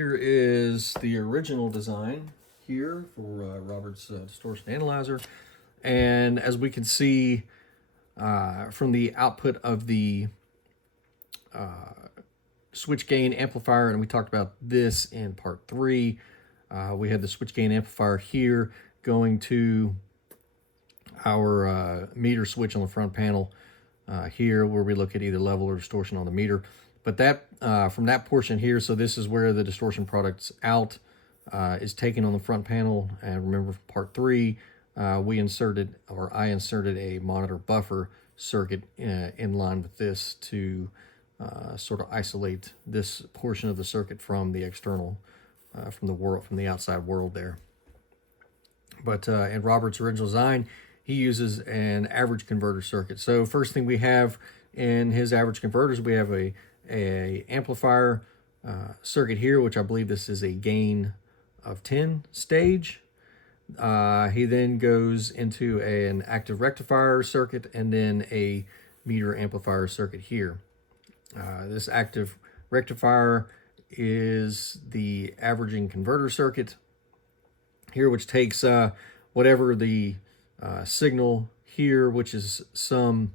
Here is the original design here for Robert's distortion analyzer. And as we can see from the output of the switch gain amplifier, and we talked about this in part 3, we had the switch gain amplifier here going to our meter switch on the front panel here, where we look at either level or distortion on the meter. But that from that portion here, so this is where the distortion product's out is taken on the front panel. And remember, from part 3, I inserted a monitor buffer circuit in line with this to sort of isolate this portion of the circuit from the external, from the outside world there. But in Robert's original design, he uses an average converter circuit. So first thing we have in his average converters, we have a amplifier circuit here, which I believe this is a gain of 10 stage. He then goes into an active rectifier circuit and then a meter amplifier circuit here. This active rectifier is the averaging converter circuit here, which takes whatever the signal here, which is some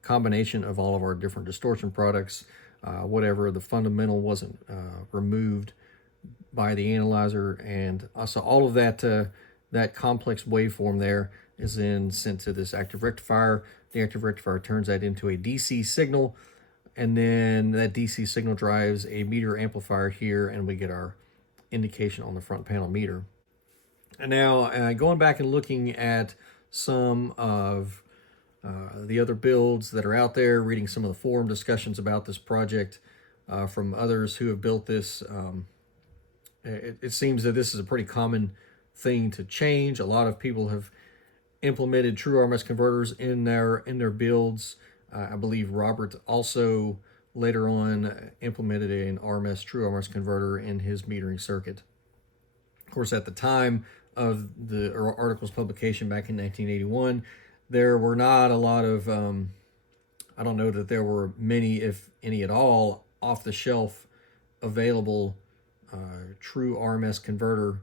combination of all of our different distortion products, whatever the fundamental wasn't removed by the analyzer, and also all of that that complex waveform there is then sent to this active rectifier. The active rectifier turns that into a DC signal, and then that DC signal drives a meter amplifier here, and we get our indication on the front panel meter. And now going back and looking at some of the other builds that are out there, reading some of the forum discussions about this project from others who have built this, it seems that this is a pretty common thing to change. A lot of people have implemented true RMS converters in their builds. I believe Robert also later on implemented an true RMS converter in his metering circuit. Of course, at the time of the article's publication back in 1981, there were not a lot of, I don't know that there were many, if any at all, off-the-shelf available true RMS converter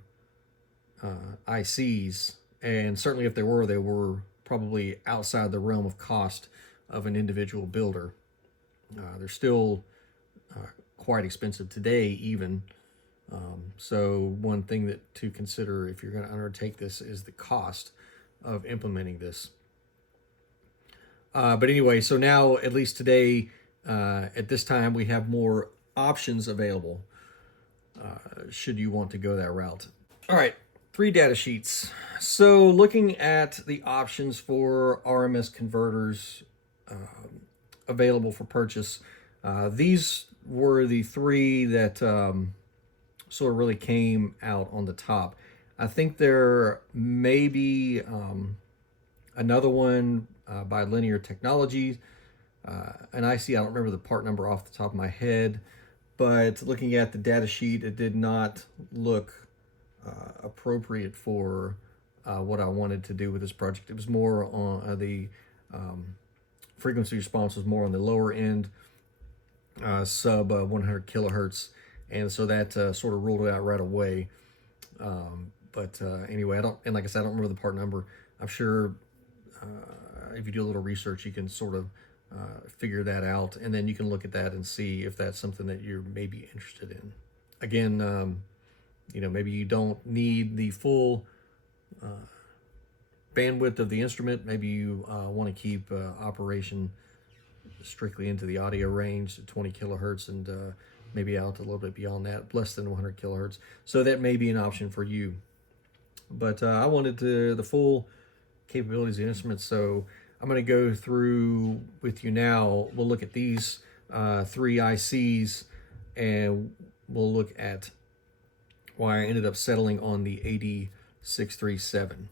ICs. And certainly if they were probably outside the realm of cost of an individual builder. They're still quite expensive today even. So one thing to consider if you're going to undertake this is the cost of implementing this. But anyway, so now, at least today, at this time, we have more options available should you want to go that route. All right, 3 data sheets. So looking at the options for RMS converters available for purchase, these were the 3 that sort of really came out on the top. I think there may be another one by Linear Technologies, an IC. I don't remember the part number off the top of my head, but looking at the data sheet, it did not look appropriate for what I wanted to do with this project. It was more on the frequency response was more on the lower end, sub 100 kilohertz, and so that sort of ruled it out right away. But anyway, like I said, I don't remember the part number. I'm sure if you do a little research, you can sort of figure that out, and then you can look at that and see if that's something that you're maybe interested in. Again, maybe you don't need the full bandwidth of the instrument. Maybe you want to keep operation strictly into the audio range, 20 kilohertz, and maybe out a little bit beyond that, less than 100 kilohertz. So that may be an option for you. But I wanted the full capabilities of the instrument, so I'm going to go through with you now. We'll look at these 3 ICs, and we'll look at why I ended up settling on the AD637.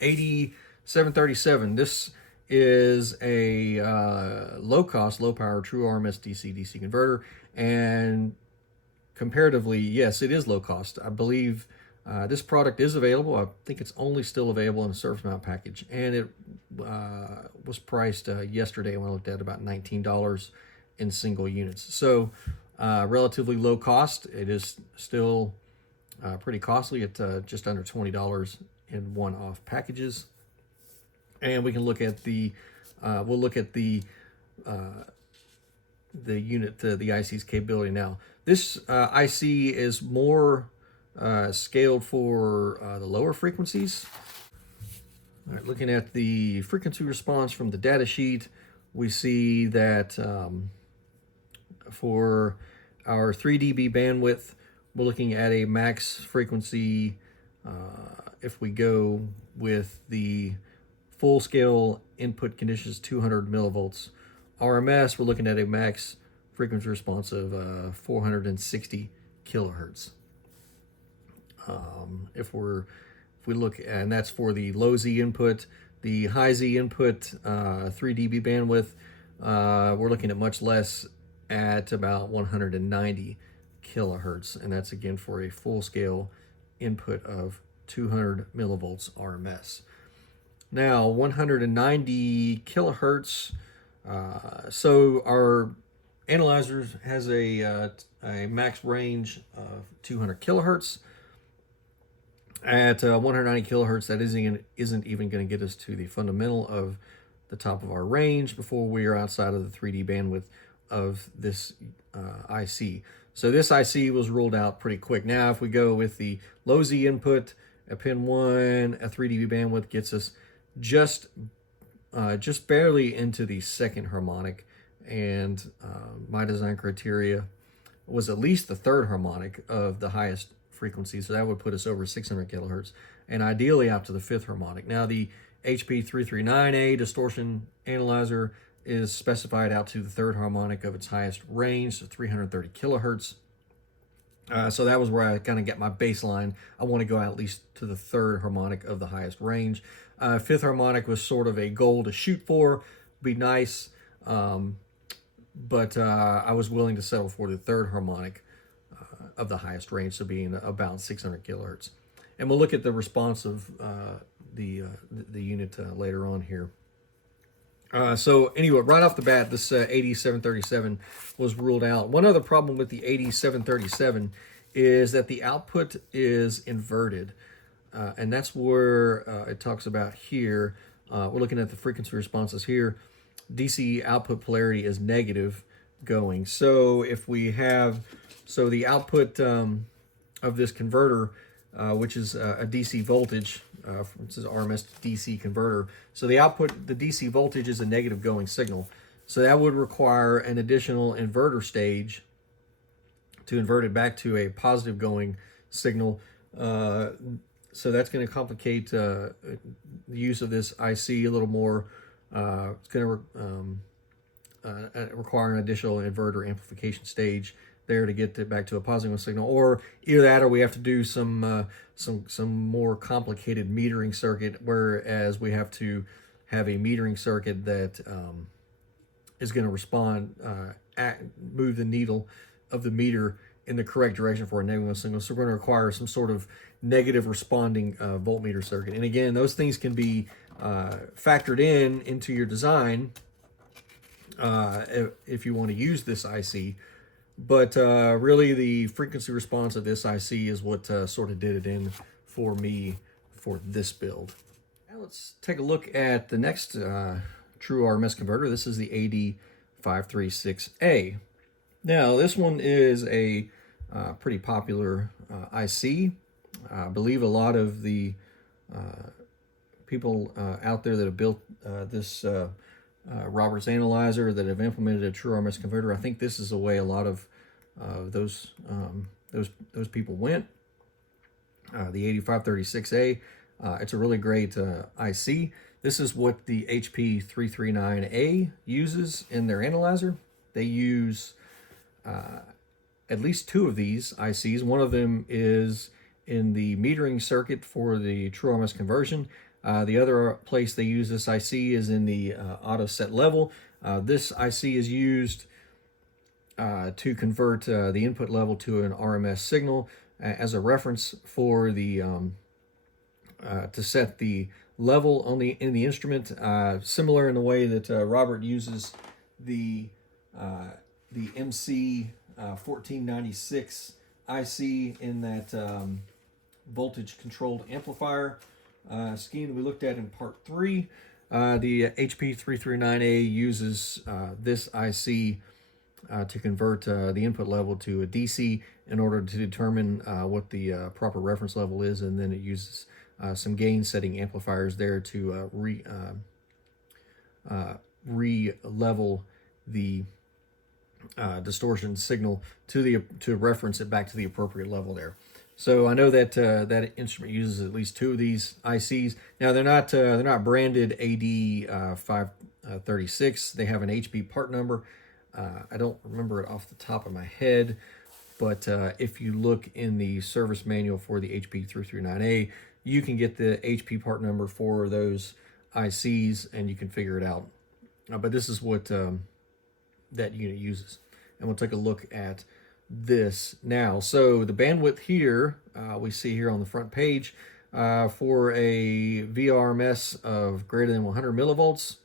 AD737, this is a low-cost, low-power, true RMS DC-DC converter, and comparatively, yes, it is low-cost. I believe this product is available. I think it's only still available in a surface mount package, and it was priced yesterday when I looked at about $19, in single units. So relatively low cost. It is still pretty costly at just under $20 in one-off packages. And we can look at the we'll look at the unit, the IC's capability now. This IC is more scaled for the lower frequencies. All right, looking at the frequency response from the data sheet, we see that for our 3 dB bandwidth, we're looking at a max frequency if we go with the full scale input conditions 200 millivolts. RMS, we're looking at a max frequency response of 460 kilohertz. If we look, and that's for the low Z input, the high Z input 3 dB bandwidth, we're looking at much less at about 190 kilohertz, and that's again for a full scale input of 200 millivolts RMS. Now 190 kilohertz, so our analyzer has a max range of 200 kilohertz. At 190 kilohertz, that isn't even going to get us to the fundamental of the top of our range before we are outside of the 3D bandwidth of this IC. So this IC was ruled out pretty quick. Now, if we go with the low Z input, a pin 1, a 3 dB bandwidth gets us just barely into the second harmonic, and my design criteria was at least the third harmonic of the highest frequency, so that would put us over 600 kilohertz, and ideally out to the fifth harmonic. Now the HP339A distortion analyzer is specified out to the third harmonic of its highest range, so 330 kilohertz. So that was where I kind of get my baseline. I want to go at least to the third harmonic of the highest range. Fifth harmonic was sort of a goal to shoot for, be nice, but I was willing to settle for the third harmonic of the highest range, so being about 600 kilohertz. And we'll look at the response of the unit later on here. So anyway, right off the bat, this 8737 was ruled out. One other problem with the 8737 is that the output is inverted. And that's where it talks about here. We're looking at the frequency responses here. DC output polarity is negative going. So if we have, so the output of this converter, which is a DC voltage, this is RMS DC converter. So the output, the DC voltage is a negative going signal. So that would require an additional inverter stage to invert it back to a positive going signal. So that's going to complicate the use of this IC a little more. It's going to require an additional inverter amplification stage there to get it back to a positive signal, or either that, or we have to do some more complicated metering circuit, whereas we have to have a metering circuit that is going to respond, move the needle of the meter in the correct direction for a negative signal. So we're going to require some sort of negative responding voltmeter circuit. And again, those things can be factored into your design if you want to use this IC. But really, the frequency response of this IC is what sort of did it in for me for this build. Now let's take a look at the next true RMS converter. This is the AD536A. Now, this one is a pretty popular IC. I believe a lot of the people out there that have built this Roberts analyzer, that have implemented a true RMS converter, I think this is the way a lot of those people went. The AD536A, it's a really great IC. This is what the HP339A uses in their analyzer. They use at least two of these ICs. One of them is in the metering circuit for the true RMS conversion. The other place they use this IC is in the auto set level. This IC is used to convert the input level to an RMS signal as a reference for the to set the level on in the instrument, similar in the way that Robert uses the the MC 1496 IC in that voltage controlled amplifier scheme that we looked at in part 3. The HP339A uses this IC to convert the input level to a DC in order to determine what the proper reference level is, and then it uses some gain setting amplifiers there to re-level the distortion signal to reference it back to the appropriate level there. So I know that that instrument uses at least 2 of these ICs. Now they're not branded AD 536. They have an HP part number. I don't remember it off the top of my head, but if you look in the service manual for the HP339A, you can get the HP part number for those ICs and you can figure it out. But this is what that unit uses. And we'll take a look at this now. So the bandwidth here, we see here on the front page, for a VRMS of greater than 100 millivolts,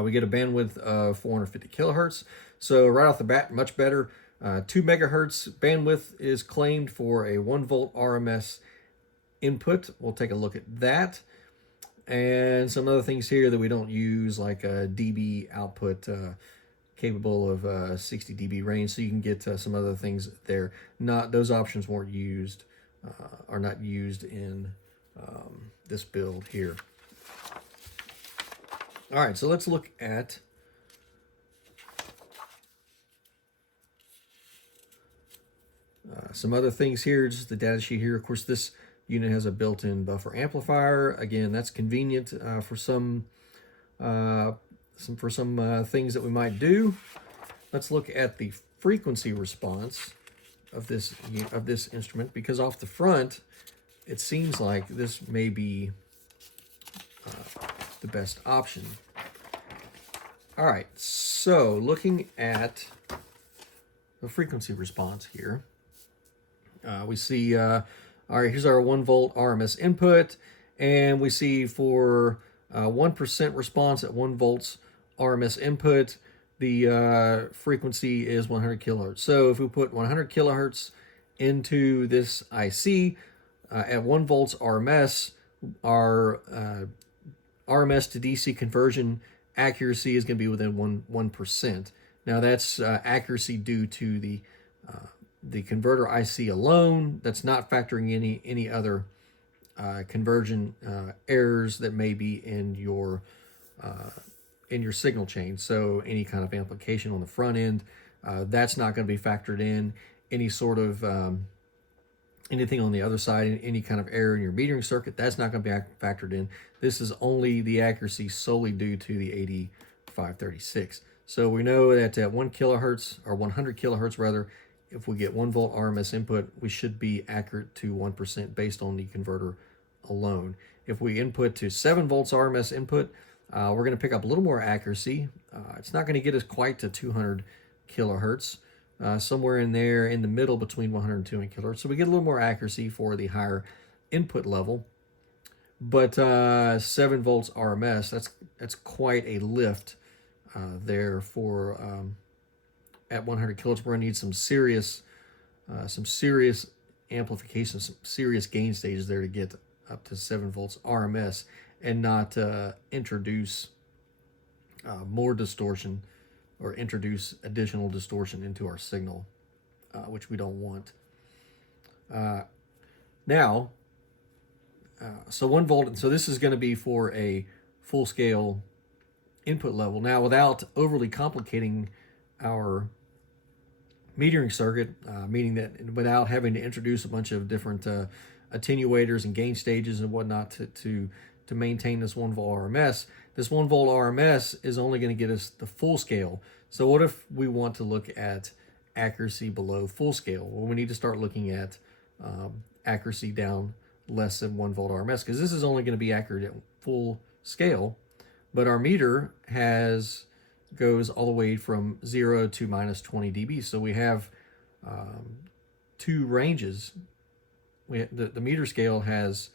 we get a bandwidth of 450 kilohertz. So right off the bat, much better. 2 megahertz bandwidth is claimed for a 1 volt RMS input. We'll take a look at that. And some other things here that we don't use, like a dB output capable of 60 dB range. So you can get some other things there. Those options weren't used, are not used in this build here. All right, so let's look at some other things here. Just the data sheet here. Of course, this unit has a built-in buffer amplifier. Again, that's convenient for some things that we might do. Let's look at the frequency response of this instrument, because off the front, it seems like this may be the best option. All right, so looking at the frequency response here, we see, all right, here's our 1 volt RMS input, and we see for 1% response at 1 volts RMS input, the frequency is 100 kilohertz. So if we put 100 kilohertz into this IC at 1 volts RMS, our RMS to DC conversion accuracy is going to be within 1%. Now that's accuracy due to the converter IC alone. That's not factoring any other conversion errors that may be in your signal chain. So any kind of amplification on the front end, that's not going to be factored in. Any sort of anything on the other side, any kind of error in your metering circuit, that's not going to be factored in. This is only the accuracy solely due to the AD536. So we know that at 1 kilohertz, or 100 kilohertz rather, if we get 1 volt RMS input, we should be accurate to 1% based on the converter alone. If we input to 7 volts RMS input, we're going to pick up a little more accuracy. It's not going to get us quite to 200 kilohertz, somewhere in there in the middle between 100 and 200 kilohertz. So we get a little more accuracy for the higher input level. But 7 volts RMS, that's quite a lift there for at 100 kilohertz. We're going to need some serious amplification, some serious gain stages there to get up to 7 volts RMS and not introduce more distortion or introduce additional distortion into our signal, which we don't want. Now, so 1 volt, so this is going to be for a full scale input level. Now, without overly complicating our metering circuit, meaning that without having to introduce a bunch of different attenuators and gain stages and whatnot to maintain this 1 volt RMS, this 1 volt RMS is only going to get us the full scale. So what if we want to look at accuracy below full scale? Well, we need to start looking at accuracy down less than 1 volt RMS, because this is only going to be accurate at full scale, but our meter goes all the way from 0 to minus 20 dB. So we have 2 ranges. The meter scale has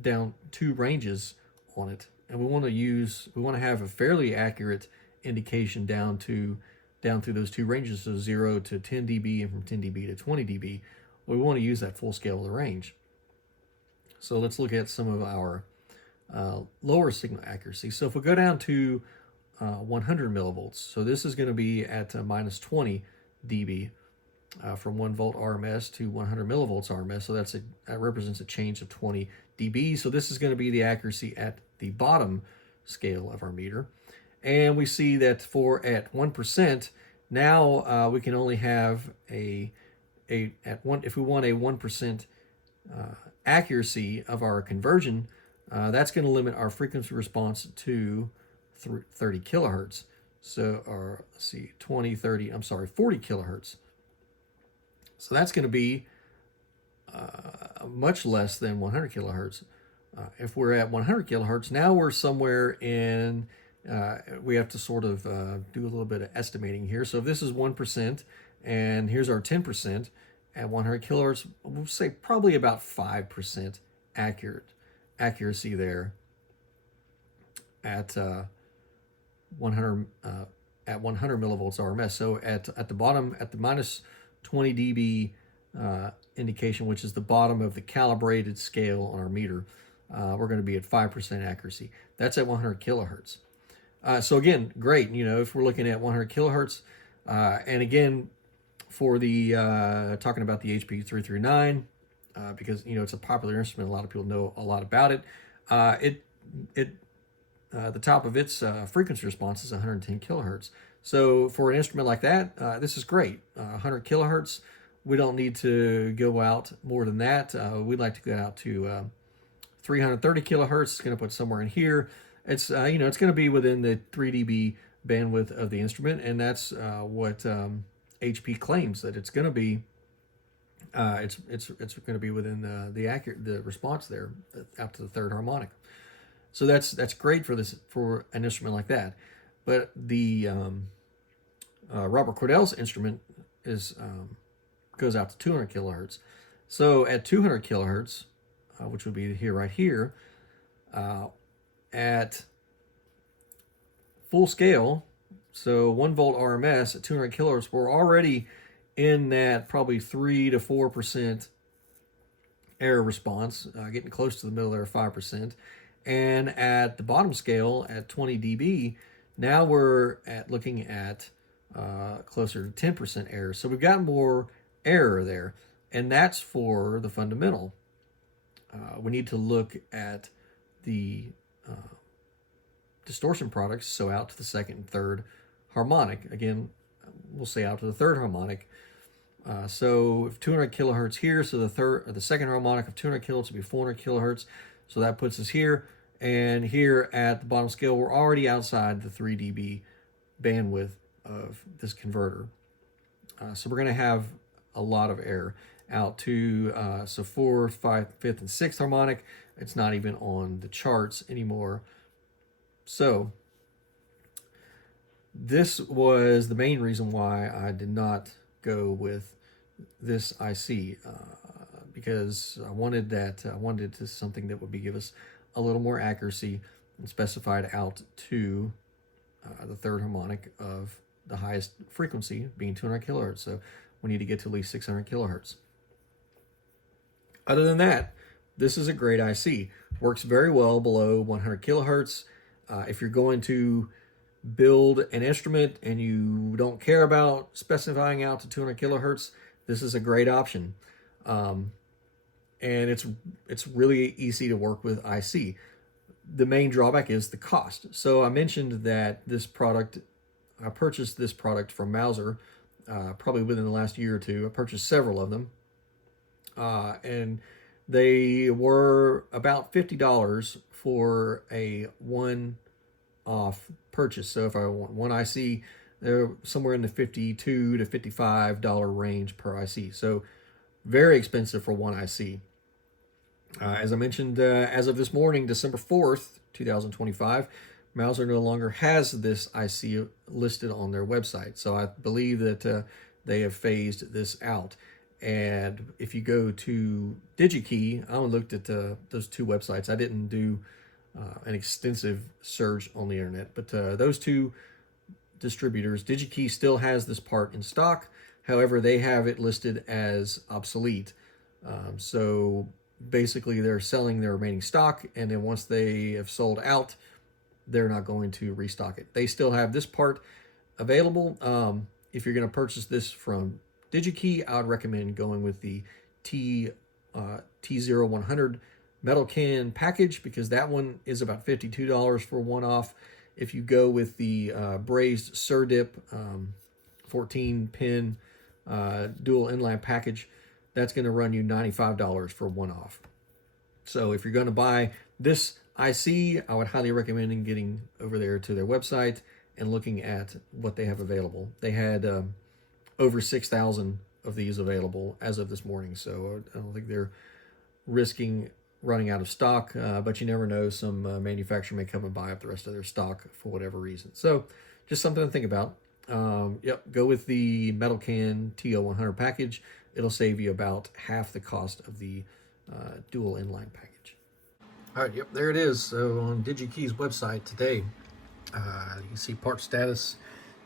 down 2 ranges on it, and we want to have a fairly accurate indication down through those two ranges, so 0 to 10 dB and from 10 dB to 20 dB. We want to use that full scale of the range. So let's look at some of our lower signal accuracy. So if we go down to 100 millivolts, so this is going to be at minus 20 dB from 1 volt RMS to 100 millivolts RMS. So that represents a change of 20 dB. So this is going to be the accuracy at the bottom scale of our meter. And we see that at 1%, now we can only have if we want a 1% accuracy of our conversion, that's going to limit our frequency response to 30 kilohertz. So, let's see, 40 kilohertz. So that's going to be much less than 100 kilohertz. If we're at 100 kilohertz, now we're somewhere in, we have to sort of do a little bit of estimating here. So if this is 1%, and here's our 10%, at 100 kilohertz, we'll say probably about 5% accuracy there at 100 millivolts RMS. So at the bottom, at the minus 20 dB indication, which is the bottom of the calibrated scale on our meter, we're going to be at 5% accuracy. That's at 100 kilohertz. So again, great. If we're looking at 100 kilohertz, and again, for the talking about the HP 339, because it's a popular instrument, a lot of people know a lot about it. The top of its frequency response is 110 kilohertz. So for an instrument like that, this is great. 100 kilohertz, we don't need to go out more than that. We'd like to go out to 330 kilohertz. It's going to put somewhere in here. It's it's going to be within the 3 dB bandwidth of the instrument, and that's what HP claims that it's going to be. It's going to be within the response there out to the third harmonic. So that's great for an instrument like that. But the Robert Cordell's instrument goes out to 200 kilohertz. So at 200 kilohertz, which would be right here, at full scale, so 1 volt RMS at 200 kilohertz, we're already in that probably 3 to 4% error response, getting close to the middle there, 5%. And at the bottom scale, at 20 dB, now we're looking at closer to 10% error. So we've got more error there, and that's for the fundamental. We need to look at the distortion products, so out to the second and third harmonic. Again, we'll say out to the third harmonic. So if 200 kilohertz here, so the second harmonic of 200 kilohertz would be 400 kilohertz. So that puts us here, and here at the bottom scale, we're already outside the 3 dB bandwidth of this converter. So we're going to have a lot of error out to so 4th, 5th, and 6th harmonic. It's not even on the charts anymore. So this was the main reason why I did not go with this IC, because I wanted something that would give us a little more accuracy and specified out to the third harmonic of the highest frequency, being 200 kilohertz. So we need to get to at least 600 kilohertz. Other than that, this is a great IC. Works very well below 100 kilohertz. If you're going to build an instrument and you don't care about specifying out to 200 kilohertz, this is a great option. And it's really easy to work with IC. The main drawback is the cost. So I mentioned that I purchased this product from Mouser probably within the last year or two. I purchased several of them. And they were about $50 for a one-off purchase. So if I want one IC, they're somewhere in the $52 to $55 range per IC. So very expensive for one IC. As I mentioned, as of this morning, December 4th, 2025, Mouser no longer has this IC listed on their website. So I believe that they have phased this out. And if you go to DigiKey, I only looked at those two websites. I didn't do an extensive search on the internet, but those two distributors, DigiKey still has this part in stock. However, they have it listed as obsolete. So basically they're selling their remaining stock, and then once they have sold out, they're not going to restock it. They still have this part available. If you're going to purchase this from DigiKey, I would recommend going with the T0100 metal can package, because that one is about $52 for one off. If you go with the brazed SurDip 14 pin dual inline package, that's going to run you $95 for one off. So if you're going to buy this IC, I would highly recommend getting over there to their website and looking at what they have available. They had over 6,000 of these available as of this morning, so I don't think they're risking running out of stock, but you never know. Some manufacturer may come and buy up the rest of their stock for whatever reason. So just something to think about. Yep, go with the metal can TO100 package. It'll save you about half the cost of the dual inline package. All right, yep, there it is. So on DigiKey's website today, you can see part status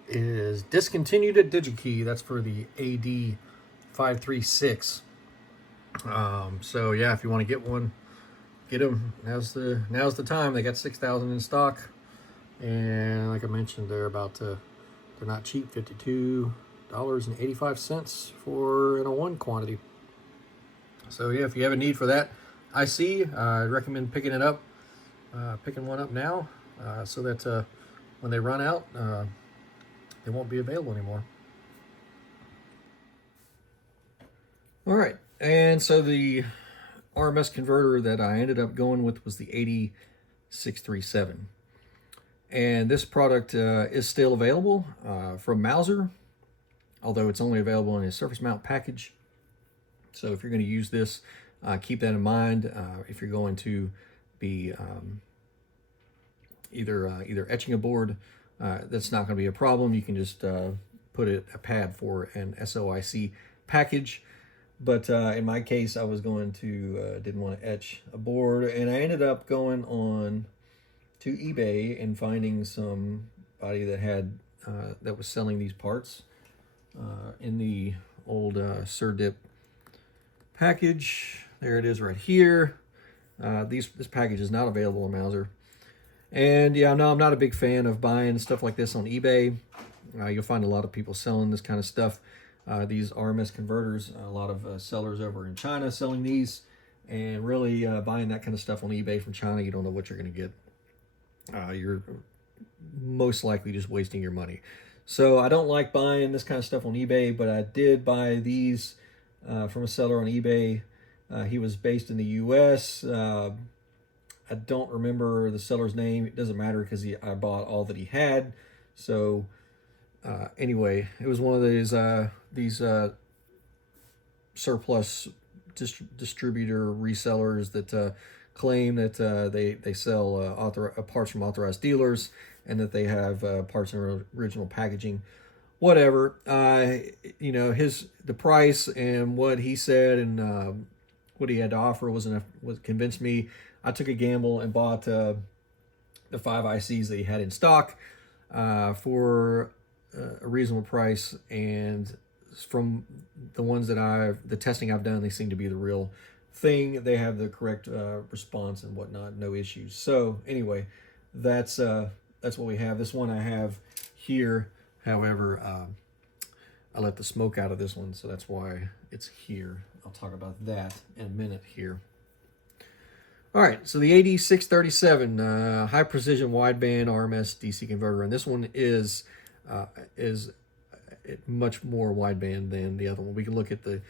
is discontinued at DigiKey. That's for the AD536. So yeah, if you want to get one, get them. Now's the time. They got 6,000 in stock, and like I mentioned, they're not cheap. $52.85 for in a one quantity. So yeah, if you have a need for that IC, I'd recommend picking one up now, so that when they run out, they won't be available anymore. All right, and so the RMS converter that I ended up going with was the 8637. And this product is still available from Mouser, although it's only available in a surface mount package. So if you're going to use this, keep that in mind. If you're going to be either etching a board, that's not going to be a problem. You can just put a pad for an SOIC package. But in my case, I was going to didn't want to etch a board, and I ended up going on to eBay and finding somebody that had that was selling these parts in the old SurDip package. There it is right here. This package is not available on Mouser. And yeah, no, I'm not a big fan of buying stuff like this on eBay. You'll find a lot of people selling this kind of stuff. These RMS converters, a lot of sellers over in China selling these, and really buying that kind of stuff on eBay from China, you don't know what you're going to get. You're most likely just wasting your money. So I don't like buying this kind of stuff on eBay, but I did buy these from a seller on eBay. He was based in the U.S. I don't remember the seller's name. It doesn't matter because I bought all that he had. So anyway, it was one of these surplus distributor resellers that claim that they sell parts from authorized dealers, and that they have parts in original packaging. Whatever, the price and what he said and what he had to offer was convinced me. I took a gamble and bought the 5 ICs that he had in stock for a reasonable price, and from the testing I've done, they seem to be the real thing. They have the correct response and whatnot, no issues. So anyway, that's what we have. This one I have here, however, I let the smoke out of this one, so that's why it's here. I'll talk about that in a minute here. All right, so the AD637 high precision wideband RMS DC converter, and this one is much more wideband than the other one. We can look at the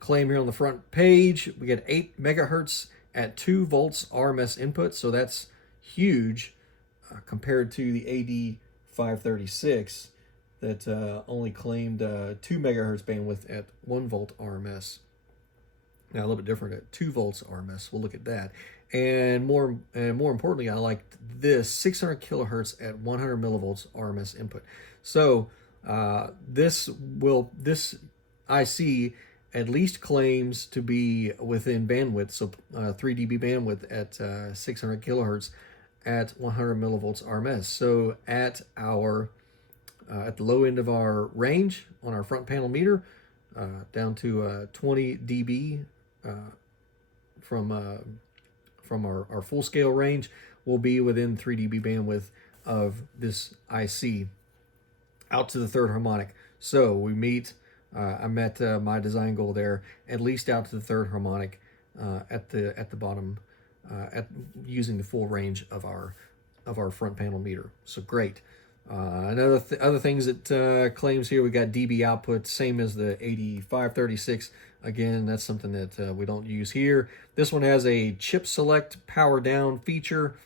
claim here on the front page. We get 8 megahertz at 2 volts RMS input, so that's huge compared to the AD536 that only claimed 2 megahertz bandwidth at 1 volt RMS. Now a little bit different at 2 volts RMS. We'll look at that. And more importantly, I like this 600 kilohertz at 100 millivolts RMS input. So this IC at least claims to be within bandwidth, so 3 dB bandwidth at 600 kilohertz at 100 millivolts RMS. So at our at the low end of our range on our front panel meter, down to 20 dB from our full scale range. Will be within 3 dB bandwidth of this IC out to the third harmonic. So we meet, I met my design goal there, at least out to the third harmonic at the bottom, using the full range of our front panel meter. So great. Other things that claims here, we got dB output, same as the 8536. Again, that's something that we don't use here. This one has a chip select power down feature,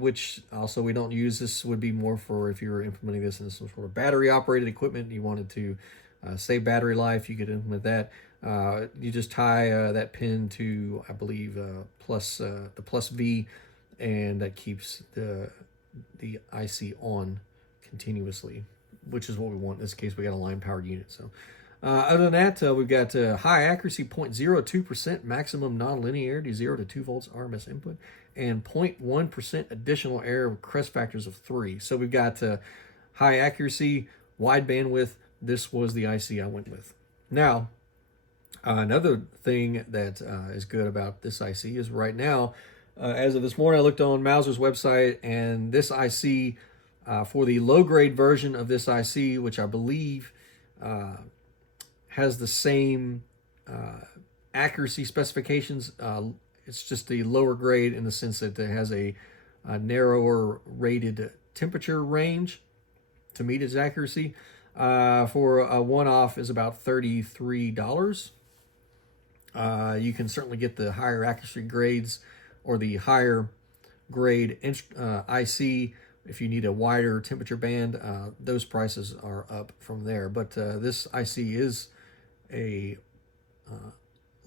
which also we don't use. This would be more for if you were implementing this in some sort of battery operated equipment and you wanted to save battery life, you could implement that. You just tie that pin to, I believe, the plus V, and that keeps the IC on continuously, which is what we want. In this case, we got a line powered unit. So other than that, we've got high accuracy, 0.02% maximum nonlinearity, 0 to 2 volts RMS input, and 0.1% additional error with crest factors of 3. So we've got high accuracy, wide bandwidth. This was the IC I went with. Now, another thing that is good about this IC is right now, as of this morning, I looked on Mouser's website, and this IC, for the low-grade version of this IC, which I believe has the same accuracy specifications, it's just the lower grade in the sense that it has a narrower rated temperature range to meet its accuracy. For a one-off is about $33. You can certainly get the higher accuracy grades or the higher grade IC if you need a wider temperature band. Those prices are up from there. But this IC is a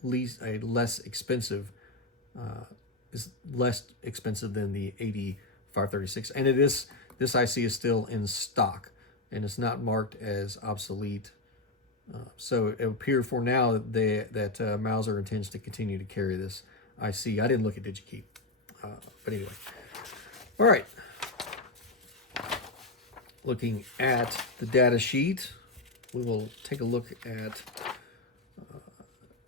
less expensive than the 8536, and this IC is still in stock and it's not marked as obsolete. So it appears for now that Mouser intends to continue to carry this IC. I didn't look at DigiKeep, but anyway. All right. Looking at the data sheet, we will take a look at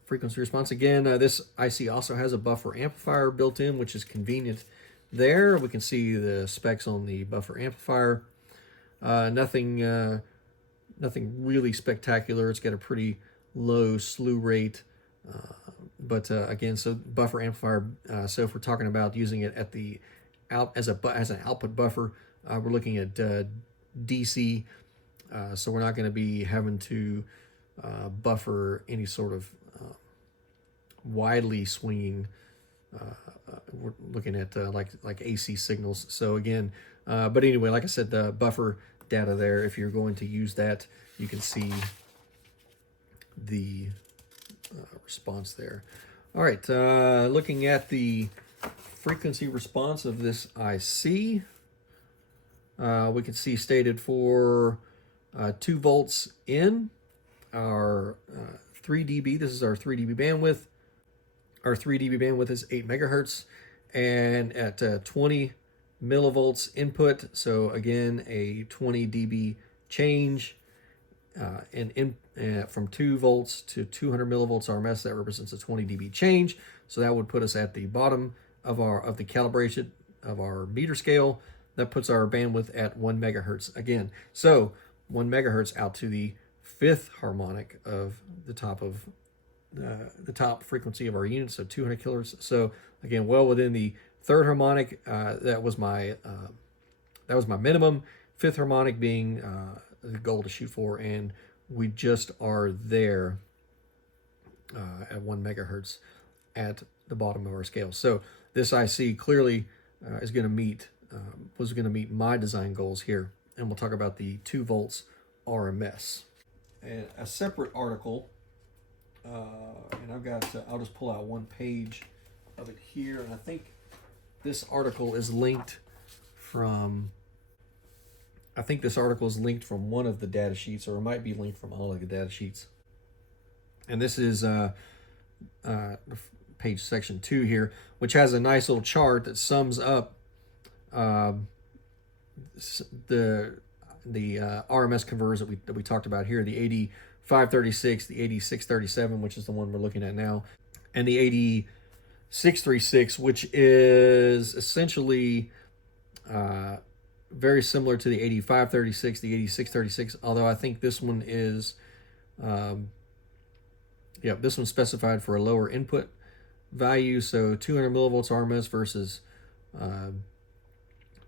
frequency response. Again, this IC also has a buffer amplifier built in, which is convenient there. We can see the specs on the buffer amplifier. Nothing really spectacular. It's got a pretty low slew rate, but again, so buffer amplifier. So if we're talking about using it at the as an output buffer, we're looking at DC. So we're not going to be having to buffer any sort of widely swinging. We're looking at like AC signals. So again, but anyway, like I said, the buffer data there, if you're going to use that, you can see the response there. All right, looking at the frequency response of this IC, we can see stated for 2 volts in our 3 dB. This is our 3 dB bandwidth. Our 3 dB bandwidth is 8 megahertz, and at 20 millivolts input, so again a 20 dB change, from 2 volts to 200 millivolts RMS, that represents a 20 dB change. So that would put us at the bottom of the calibration of our meter scale. That puts our bandwidth at 1 megahertz again. So 1 megahertz out to the 5th harmonic of the top frequency of our unit, so 200 kilohertz. So again, well within the 3rd harmonic. That was my minimum. 5th harmonic being the goal to shoot for, and we just are there at 1 megahertz at the bottom of our scale. So this IC clearly was going to meet my design goals here, and we'll talk about the 2 volts RMS. And a separate article, and I'll just pull out one page of it here, and I think this article is linked from one of the data sheets, or it might be linked from all of the data sheets. And this is page section 2 here, which has a nice little chart that sums up the RMS converters that we talked about here, the 8536, the 8637, which is the one we're looking at now, and the 8636, which is essentially very similar to the 8536, the 8636, although I think this one is, this one's specified for a lower input value, so 200 millivolts RMS versus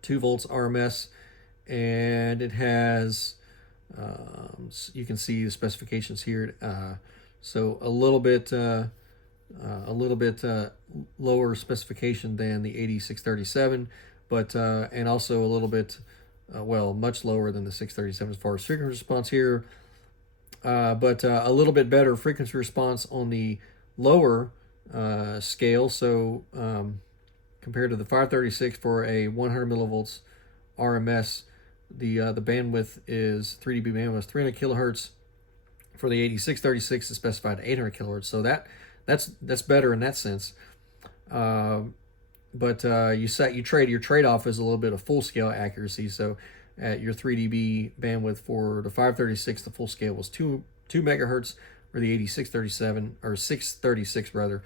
2 volts RMS, and it has, you can see the specifications here, so a little bit lower specification than the 8637, but and also a little bit much lower than the 637 as far as frequency response here, but a little bit better frequency response on the lower scale. So compared to the 536 for a 100 millivolts RMS, the bandwidth is 3 dB bandwidth, 300 kilohertz. For the 8636 is specified 800 kilohertz. So that's better in that sense. But your trade-off is a little bit of full scale accuracy. So at your 3 dB bandwidth for the 536, the full scale was 2 megahertz, or the 8637 or 636 rather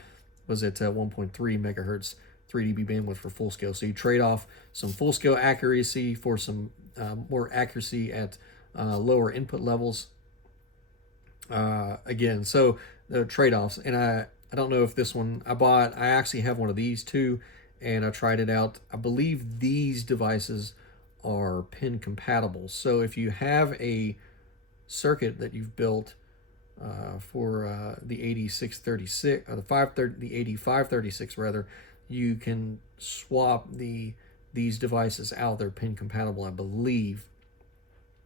was at 1.3 megahertz 3 dB bandwidth for full scale. So you trade off some full scale accuracy for some more accuracy at lower input levels. Again, so the trade-offs, and I don't know if this one I actually have one of these too, and I tried it out. I believe these devices are pin compatible. So if you have a circuit that you've built for the 8636 or the 8536 rather, you can swap these devices out. They're pin compatible, I believe,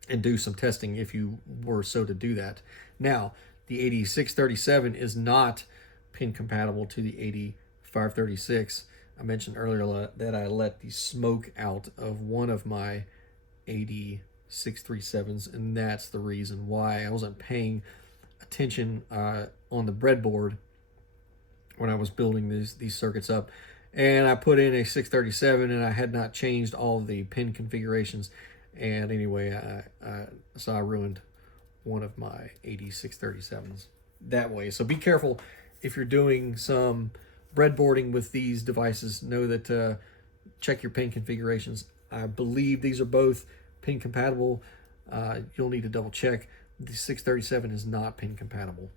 and do some testing if you were so to do that. Now, the 8637 is not pin compatible to the 8536. I mentioned earlier that I let the smoke out of one of my 8637s, and that's the reason why I wasn't paying attention on the breadboard when I was building these circuits up. And I put in a 637, and I had not changed all the pin configurations. And anyway, so I ruined one of my 8637s that way. So be careful if you're doing some breadboarding with these devices. Know that check your pin configurations. I believe these are both pin compatible. You'll need to double check. The 637 is not pin compatible.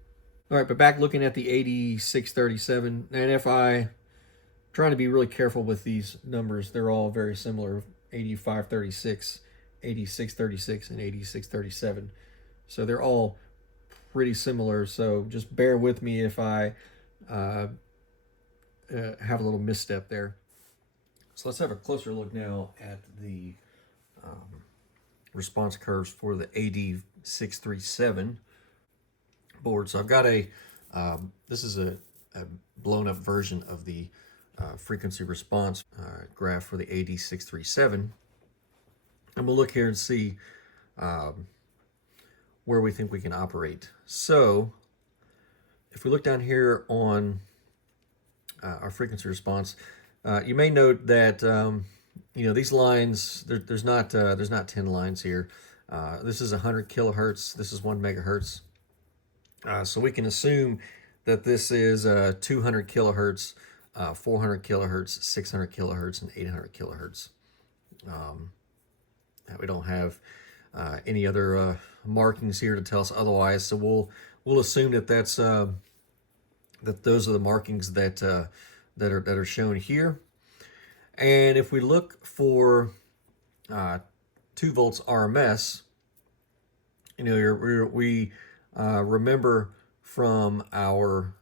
All right, but back looking at the 8637, and trying to be really careful with these numbers. They're all very similar: 8536, 8636, and 8637. So they're all pretty similar. So just bear with me if I have a little misstep there. So let's have a closer look now at the response curves for the AD637 board. So I've got this is a blown up version of the frequency response graph for the AD637. And we'll look here and see where we think we can operate. So if we look down here on our frequency response, you may note that these lines, there's not 10 lines here. This is 100 kilohertz. This is 1 megahertz. So we can assume that this is 200 kilohertz, 400 kilohertz, 600 kilohertz, and 800 kilohertz. We don't have any other markings here to tell us otherwise. So we'll assume that that those are the markings that are shown here. And if we look for 2 volts RMS, we remember from our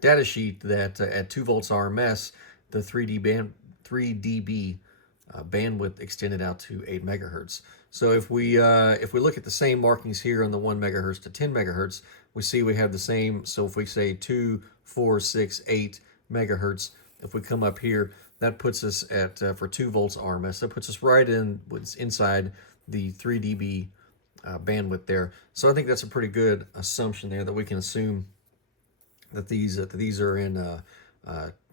data sheet that at 2 volts RMS, the 3 dB bandwidth extended out to 8 megahertz. So if we look at the same markings here on the 1 megahertz to 10 megahertz, we see we have the same. So if we say 2, 4, 6, 8 megahertz, if we come up here, that puts us at for 2 volts RMS. That puts us right in what's inside the 3 dB bandwidth there. So I think that's a pretty good assumption there, that we can assume that these are in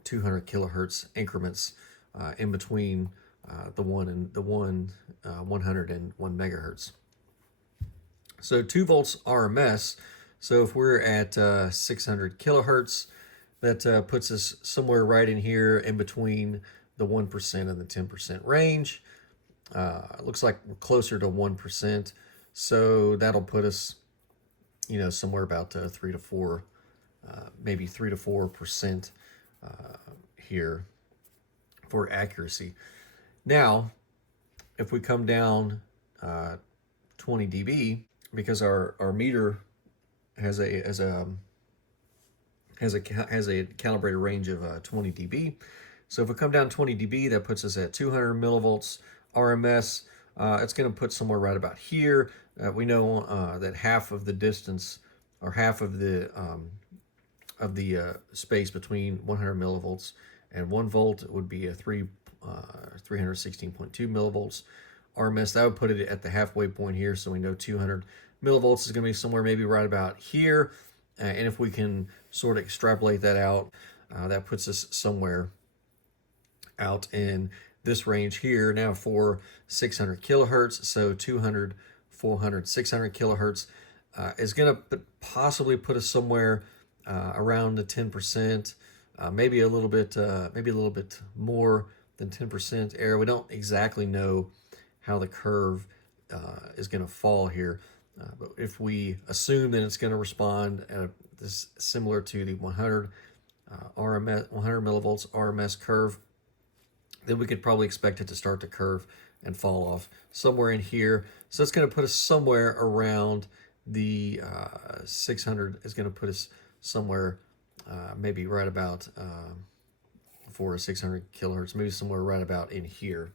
200 kilohertz increments in between the 101 megahertz. So 2 volts RMS. So if we're at 600 kilohertz, that puts us somewhere right in here in between the 1% and the 10% range. It looks like we're closer to 1%. So that'll put us, somewhere about 3 to 4, maybe 3 to 4% here for accuracy. Now, if we come down 20 dB, because our meter has a calibrated range of 20 dB. So if we come down 20 dB, that puts us at 200 millivolts RMS. It's going to put somewhere right about here. We know that half of the distance, or half of the space between 100 millivolts and 1 volt would be a 316.2 millivolts RMS. That would put it at the halfway point here, so we know 200 millivolts is going to be somewhere maybe right about here. And if we can sort of extrapolate that out, that puts us somewhere out in this range here. Now for 600 kilohertz, so 200, 400, 600 kilohertz is going to possibly put us somewhere around the 10%, maybe a little bit more than 10% error. We don't exactly know how the curve is going to fall here, but if we assume that it's going to respond at this similar to the 100 millivolts RMS curve, then we could probably expect it to start to curve and fall off somewhere in here. So it's going to put us somewhere around the 600 is going to put us somewhere maybe right about for 600 kilohertz, maybe somewhere right about in here.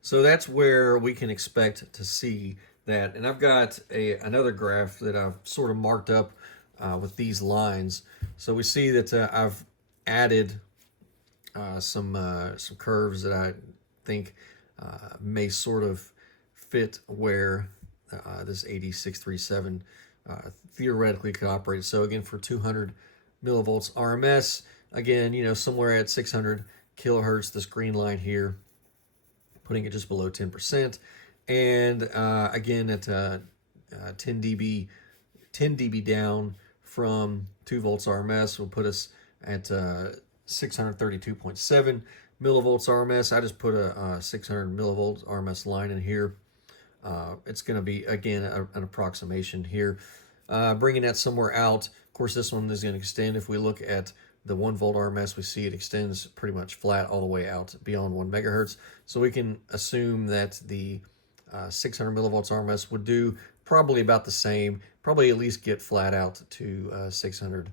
So that's where we can expect to see that. And I've got another graph that I've sort of marked up with these lines. So we see that I've added some curves that I think may sort of fit where this 8637 theoretically could operate. So again, for 200 millivolts RMS, again, somewhere at 600 kilohertz, this green line here, putting it just below 10%. And again, at 10 dB down from 2 volts RMS will put us at 632.7 millivolts RMS. I just put a 600 millivolts RMS line in here. It's going to be, again, an approximation here. Bringing that somewhere out. Of course, this one is going to extend. If we look at the 1 volt RMS, we see it extends pretty much flat all the way out beyond 1 megahertz. So we can assume that the 600 millivolts RMS would do probably about the same, probably at least get flat out to 600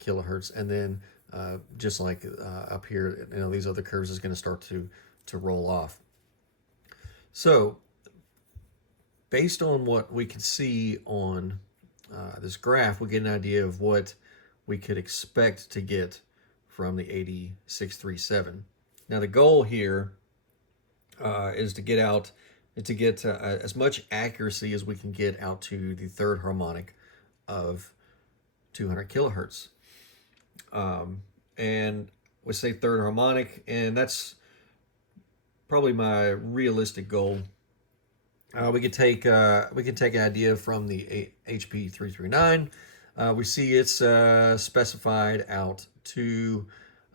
kilohertz. And then just like up here, these other curves is going to start to roll off. So based on what we can see on this graph, we get an idea of what we could expect to get from the 8637. Now the goal here is to get as much accuracy as we can get out to the third harmonic of 200 kilohertz. And we say third harmonic, and that's probably my realistic goal. We can take an idea from the HP 339. We see it's specified out to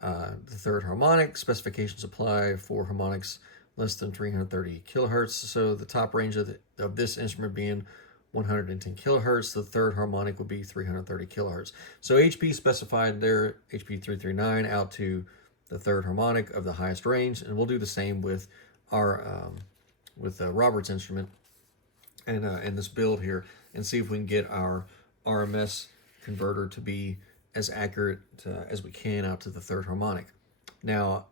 the third harmonic. Specifications apply for harmonics less than 330 kilohertz. So the top range of this instrument being 110 kilohertz, the third harmonic would be 330 kilohertz. So HP specified their HP 339 out to the third harmonic of the highest range, and we'll do the same with our Robert's instrument and this build here, and see if we can get our RMS converter to be as accurate as we can out to the third harmonic. Now,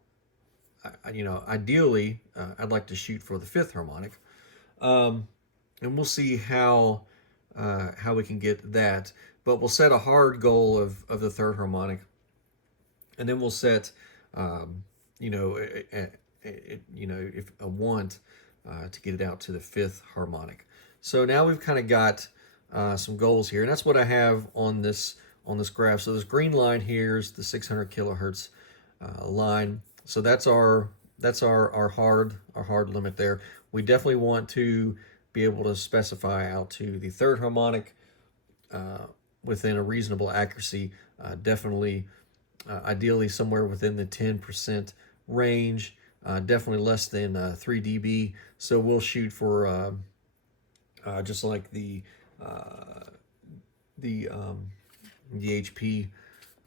ideally, I'd like to shoot for the fifth harmonic, and we'll see how we can get that. But we'll set a hard goal of the third harmonic, and then we'll set, if a want to get it out to the fifth harmonic. So now we've kind of got some goals here, and that's what I have on this graph. So this green line here is the 600 kilohertz line. So that's our that's our hard limit there. We definitely want to be able to specify out to the third harmonic within a reasonable accuracy. Definitely, ideally somewhere within the 10% range. Definitely less than 3 dB. So we'll shoot for just like the HP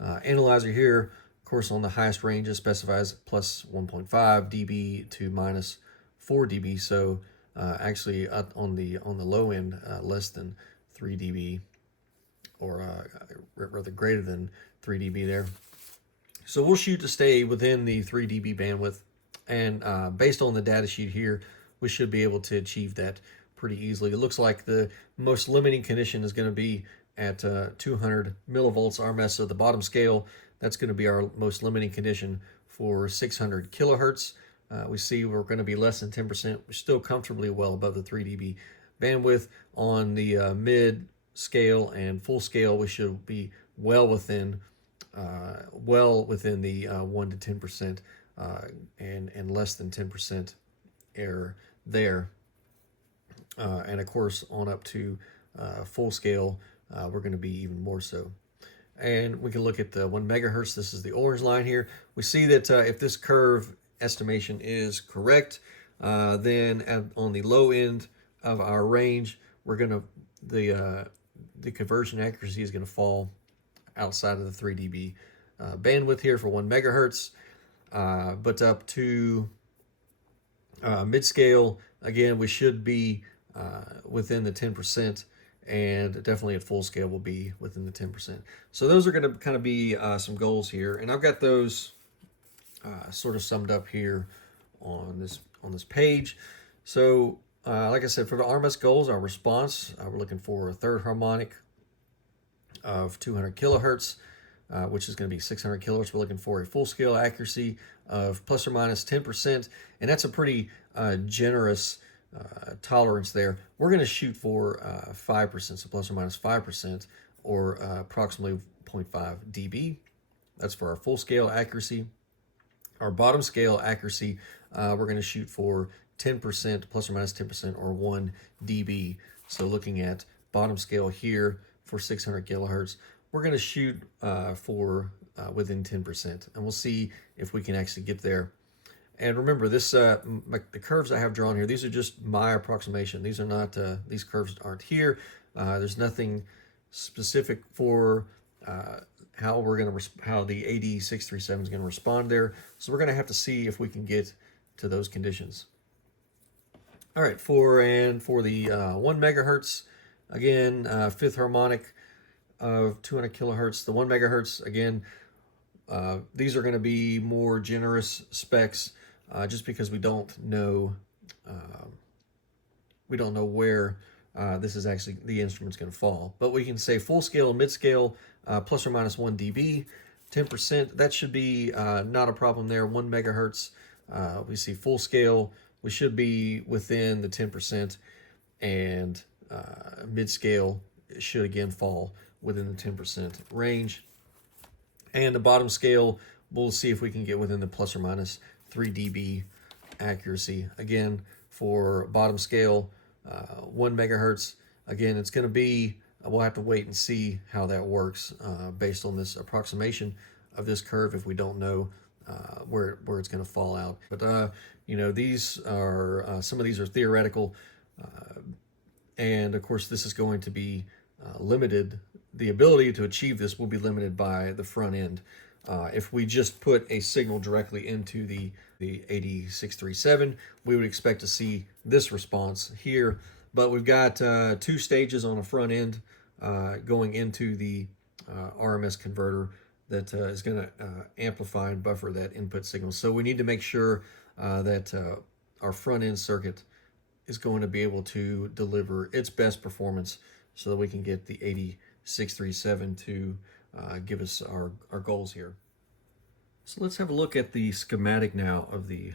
analyzer here. Of course, on the highest range, it specifies plus 1.5 dB to minus 4 dB. So actually, on the low end, less than 3 dB, or rather greater than 3 dB there. So we'll shoot to stay within the 3 dB bandwidth, and based on the data sheet here, we should be able to achieve that pretty easily. It looks like the most limiting condition is going to be at 200 millivolts RMS, so the bottom scale, that's going to be our most limiting condition for 600 kilohertz. We see we're going to be less than 10%. We're still comfortably well above the 3 dB bandwidth. On the mid scale and full scale, we should be well within the 1 to 10% and less than 10% error there. And of course, on up to full scale, we're going to be even more so. And we can look at the 1 megahertz. This is the orange line here. We see that if this curve estimation is correct, then on the low end of our range, we're going to the conversion accuracy is going to fall outside of the 3 dB bandwidth here for 1 megahertz. But up to mid scale, again, we should be within the 10%. And definitely at full scale will be within the 10%. So those are going to kind of be some goals here, and I've got those sort of summed up here on this page. So like I said, for the RMS goals, our response, we're looking for a third harmonic of 200 kilohertz, which is going to be 600 kilohertz. We're looking for a full scale accuracy of plus or minus 10%, and that's a pretty generous tolerance there. We're going to shoot for 5%, so plus or minus 5%, or approximately 0.5 dB. That's for our full scale accuracy. Our bottom scale accuracy, we're going to shoot for 10%, plus or minus 10%, or 1 dB. So looking at bottom scale here for 600 kilohertz, we're going to shoot for within 10%, and we'll see if we can actually get there. And remember, this the curves I have drawn here, these are just my approximation. These are not, these curves aren't here. There's nothing specific for how the AD637 is going to respond there. So we're going to have to see if we can get to those conditions. All right, for the 1 megahertz, again, fifth harmonic of 200 kilohertz. The 1 megahertz, again, these are going to be more generous specs. Just because we don't know where this is actually the instrument's going to fall. But we can say full scale and mid scale, plus or minus 1 dB, 10%. That should be not a problem there. 1 megahertz. We see full scale. We should be within the 10%, and mid scale should again fall within the 10% range. And the bottom scale, we'll see if we can get within the plus or minus 3 dB accuracy. Again, for bottom scale, 1 megahertz, again, it's going to be, we'll have to wait and see how that works based on this approximation of this curve if we don't know where it's going to fall out. But, you know, these are, some of these are theoretical, and of course this is going to be limited. The ability to achieve this will be limited by the front end. If we just put a signal directly into the AD637, we would expect to see this response here. But we've got 2 stages on the front end going into the RMS converter that is going to amplify and buffer that input signal. So we need to make sure that our front end circuit is going to be able to deliver its best performance so that we can get the AD637 to give us our goals here. So let's have a look at the schematic now of the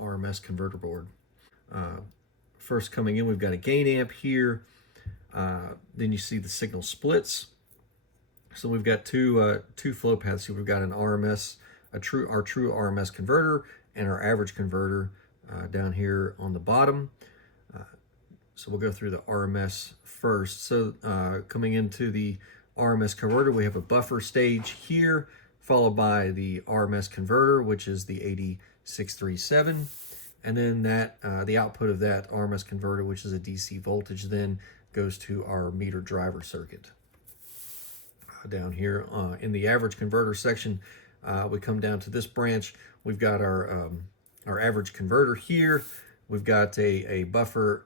RMS converter board. First coming in, we've got a gain amp here. Then you see the signal splits. So we've got two flow paths here. We've got an RMS, our true RMS converter, and our average converter down here on the bottom. So we'll go through the RMS first. So coming into the RMS converter, we have a buffer stage here, followed by the RMS converter, which is the 8637. And then that the output of that RMS converter, which is a DC voltage, then goes to our meter driver circuit. Down here in the average converter section, we come down to this branch. We've got our average converter here. We've got a buffer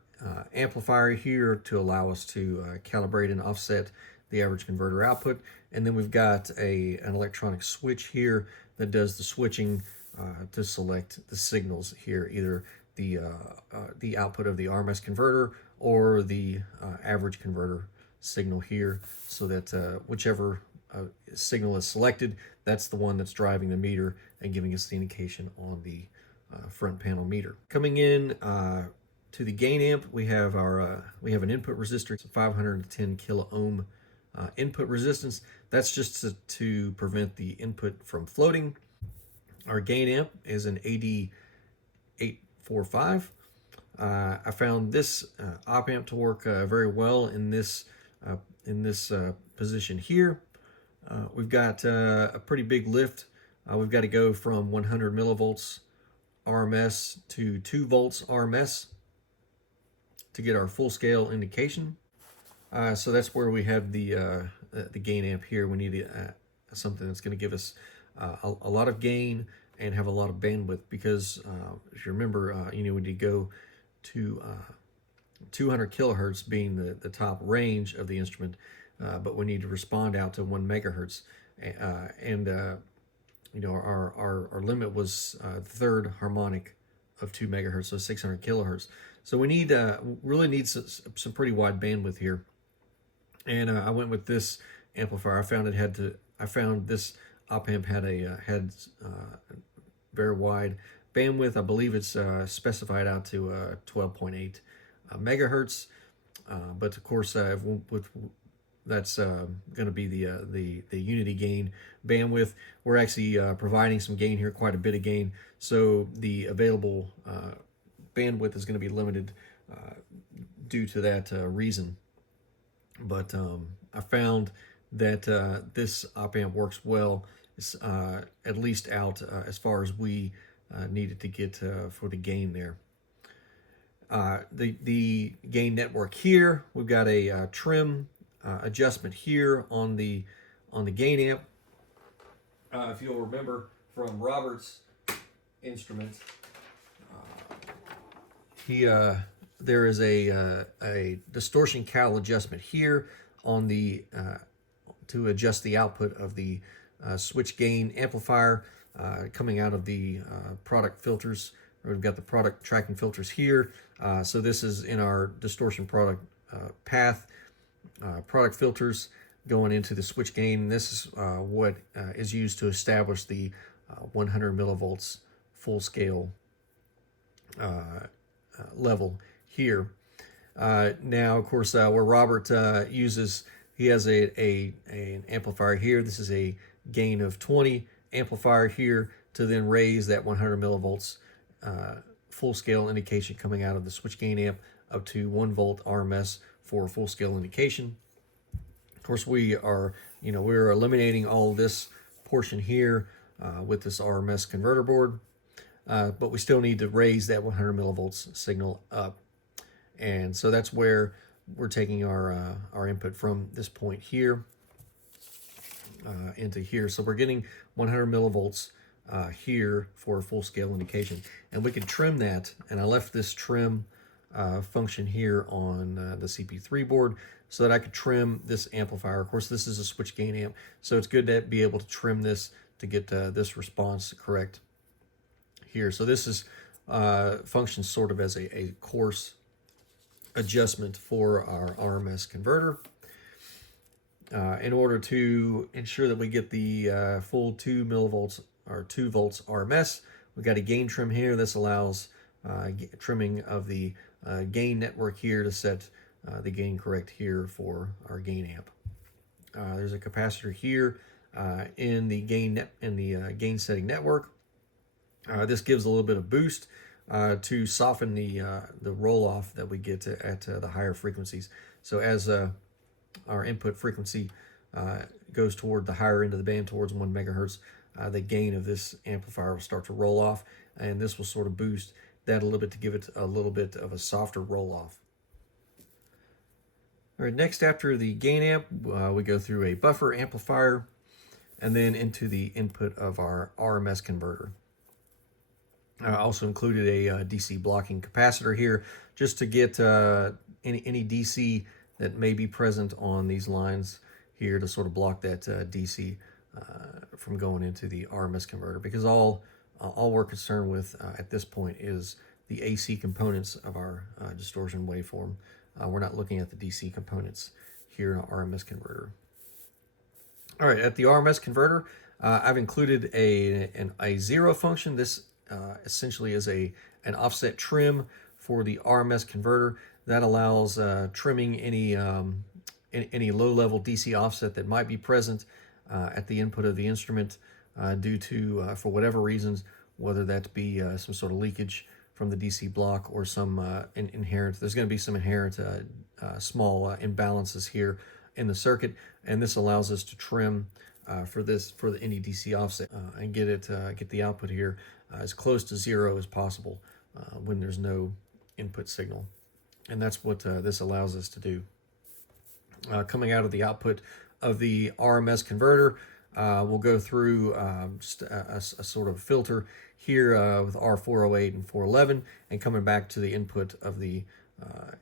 amplifier here to allow us to calibrate and offset the average converter output. And then we've got an electronic switch here that does the switching to select the signals here, either the output of the RMS converter or the average converter signal here, so that whichever signal is selected, that's the one that's driving the meter and giving us the indication on the front panel meter. Coming in to the gain amp, we have an input resistor. It's a 510 kilo ohm input resistance. That's just to prevent the input from floating. Our gain amp is an AD845. I found this op amp to work very well in this position here. We've got a pretty big lift. We've got to go from 100 millivolts RMS to 2 volts RMS to get our full scale indication. So that's where we have the gain amp here. We need something that's going to give us a lot of gain and have a lot of bandwidth, because if you remember, we need to go to 200 kilohertz being the top range of the instrument, but we need to respond out to 1 megahertz, and our limit was the third harmonic of 2 megahertz, so 600 kilohertz. So we need really need some pretty wide bandwidth here, and I went with this amplifier. I found this op amp had very wide bandwidth. I believe it's specified out to 12.8 megahertz, but of course that's going to be the unity gain bandwidth. We're actually providing some gain here, quite a bit of gain, so the available bandwidth is going to be limited due to that reason. But I found that this op amp works well, at least out as far as we needed to get for the gain there. The gain network here, we've got a trim adjustment here on the gain amp. If you'll remember from Robert's instrument, there is a distortion cowl adjustment here on the to adjust the output of the switch gain amplifier coming out of the product filters. We've got the product tracking filters here. So this is in our distortion product path. Product filters going into the switch gain. This is what is used to establish the 100 millivolts full scale level here. Now, of course, where Robert uses, he has an amplifier here. This is a gain of 20 amplifier here to then raise that 100 millivolts full scale indication coming out of the switch gain amp up to 1 volt RMS for full scale indication. Of course, we're eliminating all this portion here with this RMS converter board, but we still need to raise that 100 millivolts signal up. And so that's where we're taking our input from this point here into here. So we're getting 100 millivolts here for a full scale indication. And we can trim that, and I left this trim function here on the CP3 board so that I could trim this amplifier. Of course, this is a switch gain amp, so it's good to be able to trim this to get this response correct here. So this is functions sort of as a coarse adjustment for our RMS converter. In order to ensure that we get the full 2 millivolts or 2 volts RMS, we've got a gain trim here. This allows trimming of the gain network here to set the gain correct here for our gain amp. There's a capacitor here in the gain setting network. This gives a little bit of boost to soften the roll off that we get at the higher frequencies. So as our input frequency goes toward the higher end of the band, towards 1 megahertz, the gain of this amplifier will start to roll off, and this will sort of boost that a little bit to give it a little bit of a softer roll off. All right, next after the gain amp, we go through a buffer amplifier and then into the input of our RMS converter. I also included a DC blocking capacitor here just to get any DC that may be present on these lines here to sort of block that DC from going into the RMS converter, because all we're concerned with at this point is the AC components of our distortion waveform. We're not looking at the DC components here in our RMS converter. All right, at the RMS converter, I've included a zero function. This essentially is an offset trim for the RMS converter that allows trimming any low-level DC offset that might be present at the input of the instrument due to, for whatever reasons, whether that be some sort of leakage from the DC block or some inherent, there's going to be some inherent small imbalances here in the circuit, and this allows us to trim for any DC offset and get the output here as close to zero as possible when there's no input signal, and that's what this allows us to do. Coming out of the output of the RMS converter, we'll go through just a sort of filter here with R408 and 411, and coming back to the input of the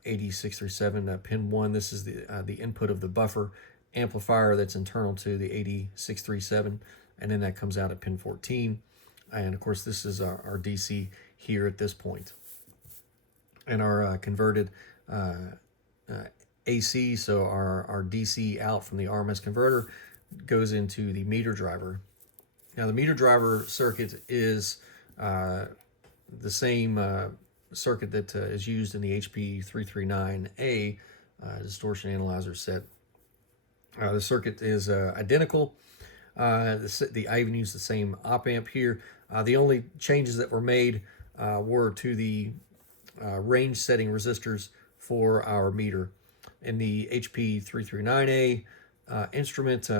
AD637 pin 1. This is the input of the buffer amplifier that's internal to the AD637, and then that comes out at pin 14. And of course, this is our DC here at this point. And our converted AC, so our DC out from the RMS converter goes into the meter driver. Now the meter driver circuit is the same circuit that is used in the HP339A distortion analyzer set. The circuit is identical. I even used the same op amp here. The only changes that were made were to the range setting resistors for our meter. In the HP339A instrument,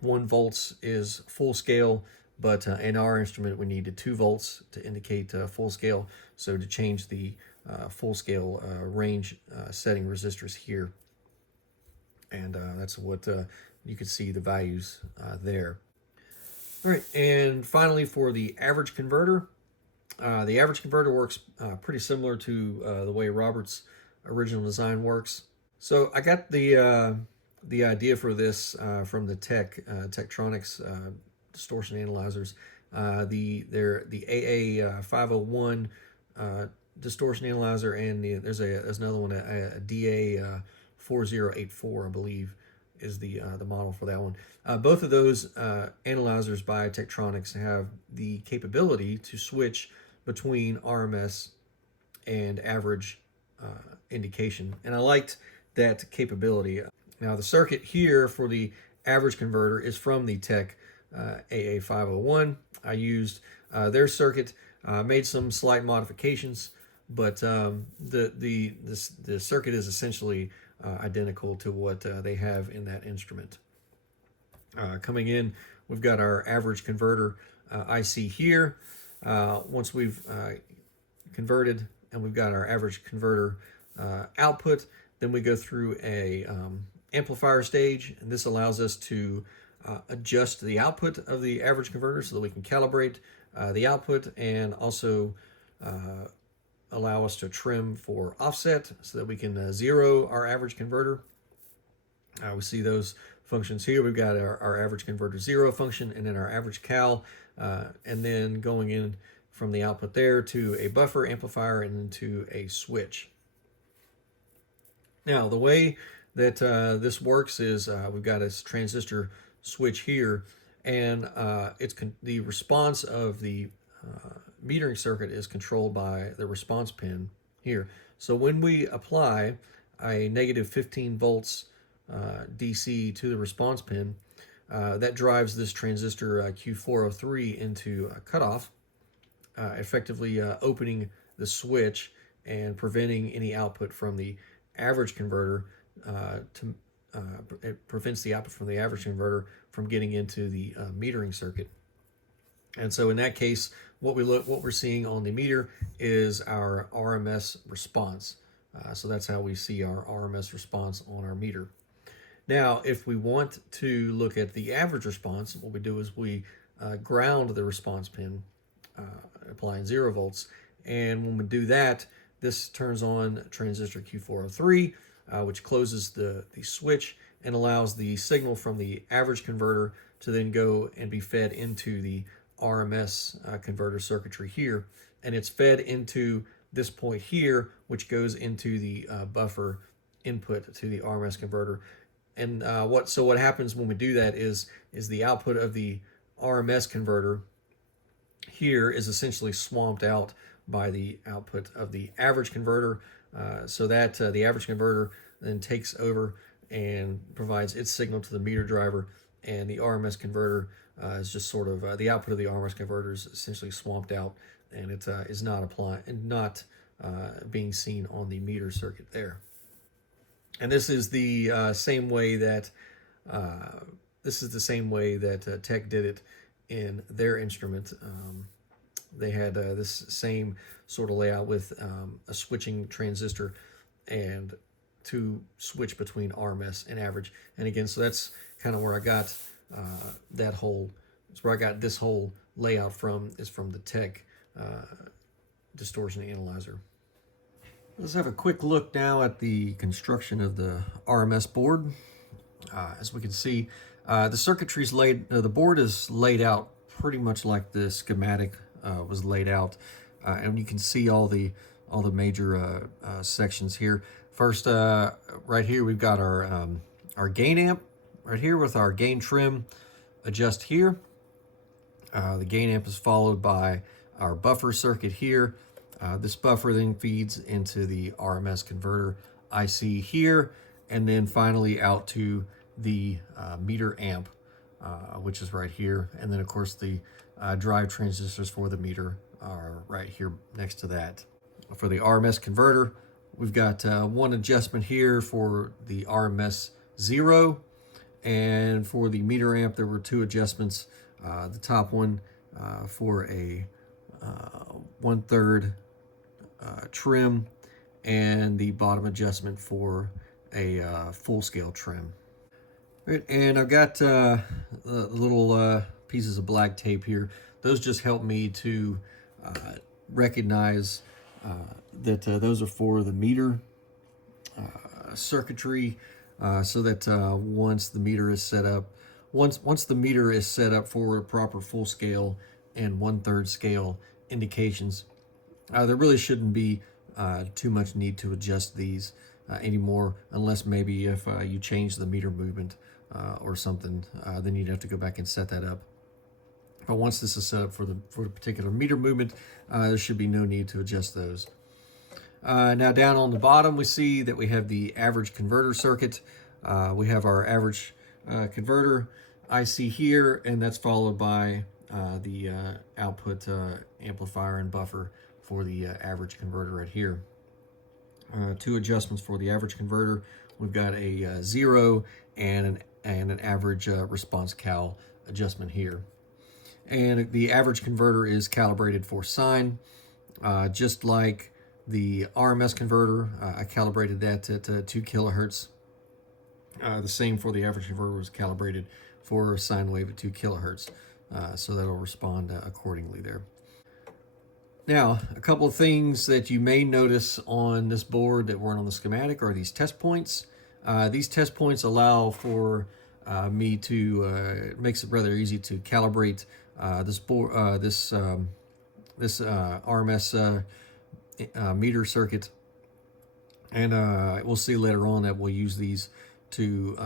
1 volts is full scale, but in our instrument we needed 2 volts to indicate full scale. So to change the full scale range setting resistors here, and that's what you can see the values there. All right, and finally for the average converter, the average converter works pretty similar to the way Robert's original design works. So I got the idea for this from the Tektronix distortion analyzers. The AA501 distortion analyzer, and there's another one, a DA4084, I believe, is the model for that one. Both of those analyzers by Tektronix have the capability to switch between RMS and average indication, and I liked that capability. Now the circuit here for the average converter is from the Tech AA501. I used their circuit, made some slight modifications, but the circuit is essentially identical to what they have in that instrument. Coming in, we've got our average converter IC here. Once we've converted and we've got our average converter output, then we go through a amplifier stage, and this allows us to adjust the output of the average converter so that we can calibrate the output, and also allow us to trim for offset so that we can zero our average converter. We see those functions here. We've got our average converter zero function, and then our average cal, and then going in from the output there to a buffer amplifier and then to a switch. Now the way that this works is we've got this transistor switch here, and the response of the metering circuit is controlled by the response pin here. So when we apply a negative 15 volts DC to the response pin, that drives this transistor Q403 into a cutoff. effectively opening the switch and preventing any output from the average converter it prevents the output from the average converter from getting into the metering circuit. And so in that case, what we're seeing on the meter is our RMS response. So that's how we see our RMS response on our meter. Now, if we want to look at the average response, what we do is we ground the response pin, applying 0 volts. And when we do that, this turns on transistor Q403, which closes the switch and allows the signal from the average converter to then go and be fed into the RMS converter circuitry here. And it's fed into this point here, which goes into the buffer input to the RMS converter. And what happens when we do that is the output of the RMS converter here is essentially swamped out by the output of the average converter, so that the average converter then takes over and provides its signal to the meter driver, and the RMS converter is just sort of the output of the RMS converter is essentially swamped out, and it is not being seen on the meter circuit there. And this is the same way that Tech did it in their instrument. They had this same sort of layout with a switching transistor and to switch between RMS and average. And again, so that's kind of where I got this whole layout from, is from the Tech distortion analyzer. Let's have a quick look now at the construction of the RMS board. As we can see, the board is laid out pretty much like the schematic was laid out, and you can see all the major sections here. First, right here we've got our gain amp right here with our gain trim adjust here. The gain amp is followed by our buffer circuit here. This buffer then feeds into the RMS converter IC here, and then finally out to the meter amp, which is right here. And then of course the drive transistors for the meter are right here next to that. For the RMS converter, we've got one adjustment here for the RMS 0, and for the meter amp there were 2 adjustments. The top one for a 1/3 trim, and the bottom adjustment for a full scale trim. Right, and I've got little pieces of black tape here. Those just help me to recognize that those are for the meter circuitry, so that once the meter is set up, once the meter is set up for proper full scale and 1/3 scale indications, there really shouldn't be too much need to adjust these anymore, unless maybe if you change the meter movement or something, then you'd have to go back and set that up. But once this is set up for the particular meter movement, there should be no need to adjust those. Now down on the bottom, we see that we have the average converter circuit. We have our average converter IC here, and that's followed by the output amplifier and buffer for the average converter right here. 2 adjustments for the average converter. We've got a 0 and an average response cal adjustment here. And the average converter is calibrated for sine, just like the RMS converter. I calibrated that at 2 kilohertz. The same for the average converter was calibrated for a sine wave at 2 kilohertz, so that'll respond accordingly there. Now, a couple of things that you may notice on this board that weren't on the schematic are these test points. These test points allow for me to, it makes it rather easy to calibrate this board, this RMS meter circuit. And we'll see later on that we'll use these to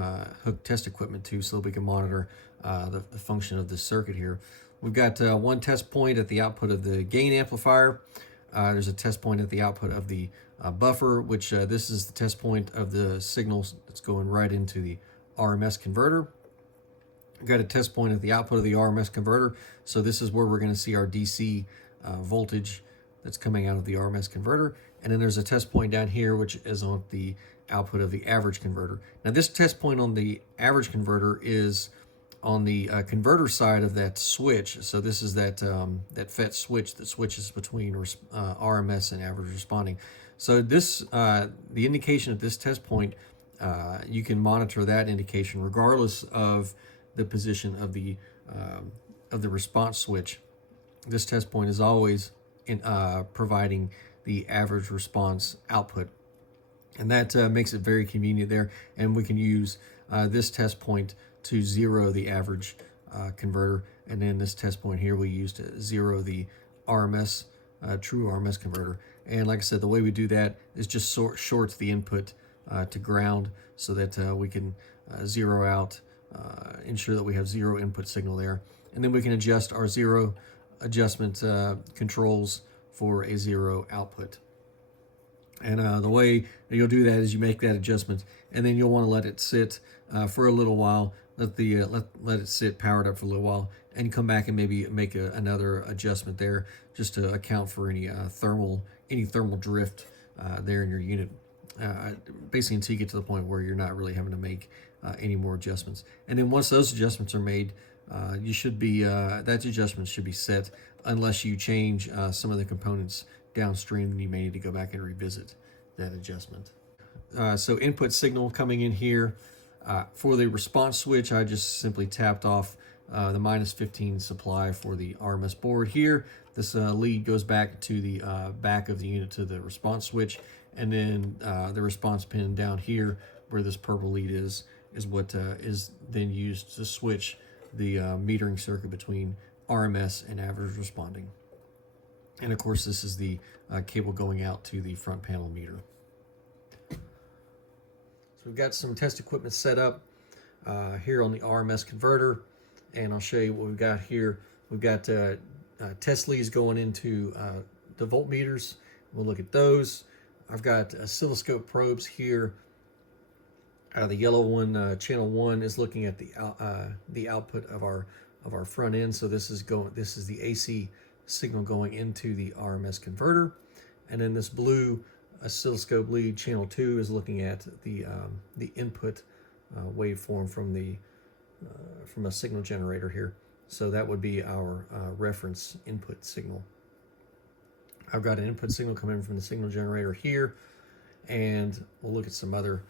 hook test equipment to, so that we can monitor the function of this circuit here. We've got one test point at the output of the gain amplifier. There's a test point at the output of the buffer, which this is the test point of the signals that's going right into the RMS converter. We've got a test point at the output of the RMS converter, so this is where we're going to see our DC voltage that's coming out of the RMS converter. And then there's a test point down here, which is on the output of the average converter. Now this test point on the average converter is on the converter side of that switch. So this is that that FET switch that switches between RMS and average responding. So this the indication at this test point, you can monitor that indication regardless of the position of the response switch. This test point is always providing the average response output, and that makes it very convenient there. And we can use this test point to zero the average converter, and then this test point here we use to zero the RMS true RMS converter. And like I said, the way we do that is just shorts the input to ground so that we can zero out, ensure that we have zero input signal there, and then we can adjust our zero adjustment controls for a zero output. And the way that you'll do that is you make that adjustment, and then you'll want to let it sit for a little while. Let it sit powered up for a little while, and come back and maybe make another adjustment there, just to account for any thermal drift there in your unit. Basically, until you get to the point where you're not really having to make any more adjustments. And then once those adjustments are made, you should be that adjustment should be set, unless you change some of the components downstream, then you may need to go back and revisit that adjustment. So input signal coming in here. For the response switch, I just simply tapped off the -15 supply for the RMS board here. This lead goes back to the back of the unit to the response switch, and then the response pin down here where this purple lead is what is then used to switch the metering circuit between RMS and average responding. And of course, this is the cable going out to the front panel meter. So we've got some test equipment set up here on the RMS converter, and I'll show you what we've got here. We've got test leads going into the voltmeters. We'll look at those. I've got oscilloscope probes here. The yellow one, channel 1, is looking at the output of our front end. So this is the AC signal going into the RMS converter, and then this blue oscilloscope lead, channel 2, is looking at the input waveform from a signal generator here. So that would be our reference input signal. I've got an input signal coming from the signal generator here, and we'll look at some other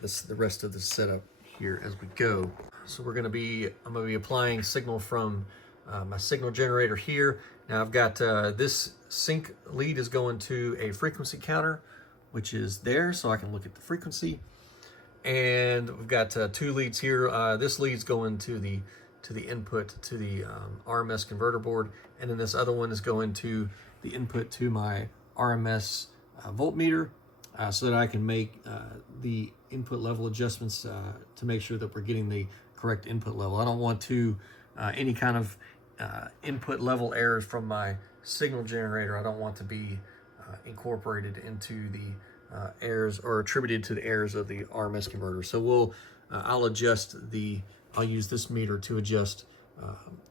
the rest of the setup here as we go. So I'm going to be applying signal from my signal generator here. Now I've got this sync lead is going to a frequency counter, which is there, so I can look at the frequency. And we've got 2 leads here. This lead's going to the input to the RMS converter board, and then this other one is going to the input to my RMS voltmeter, so that I can make the input level adjustments to make sure that we're getting the correct input level. I don't want any kind of input level errors from my signal generator. I don't want to be incorporated into the errors or attributed to the errors of the RMS converter. So I'll use this meter to adjust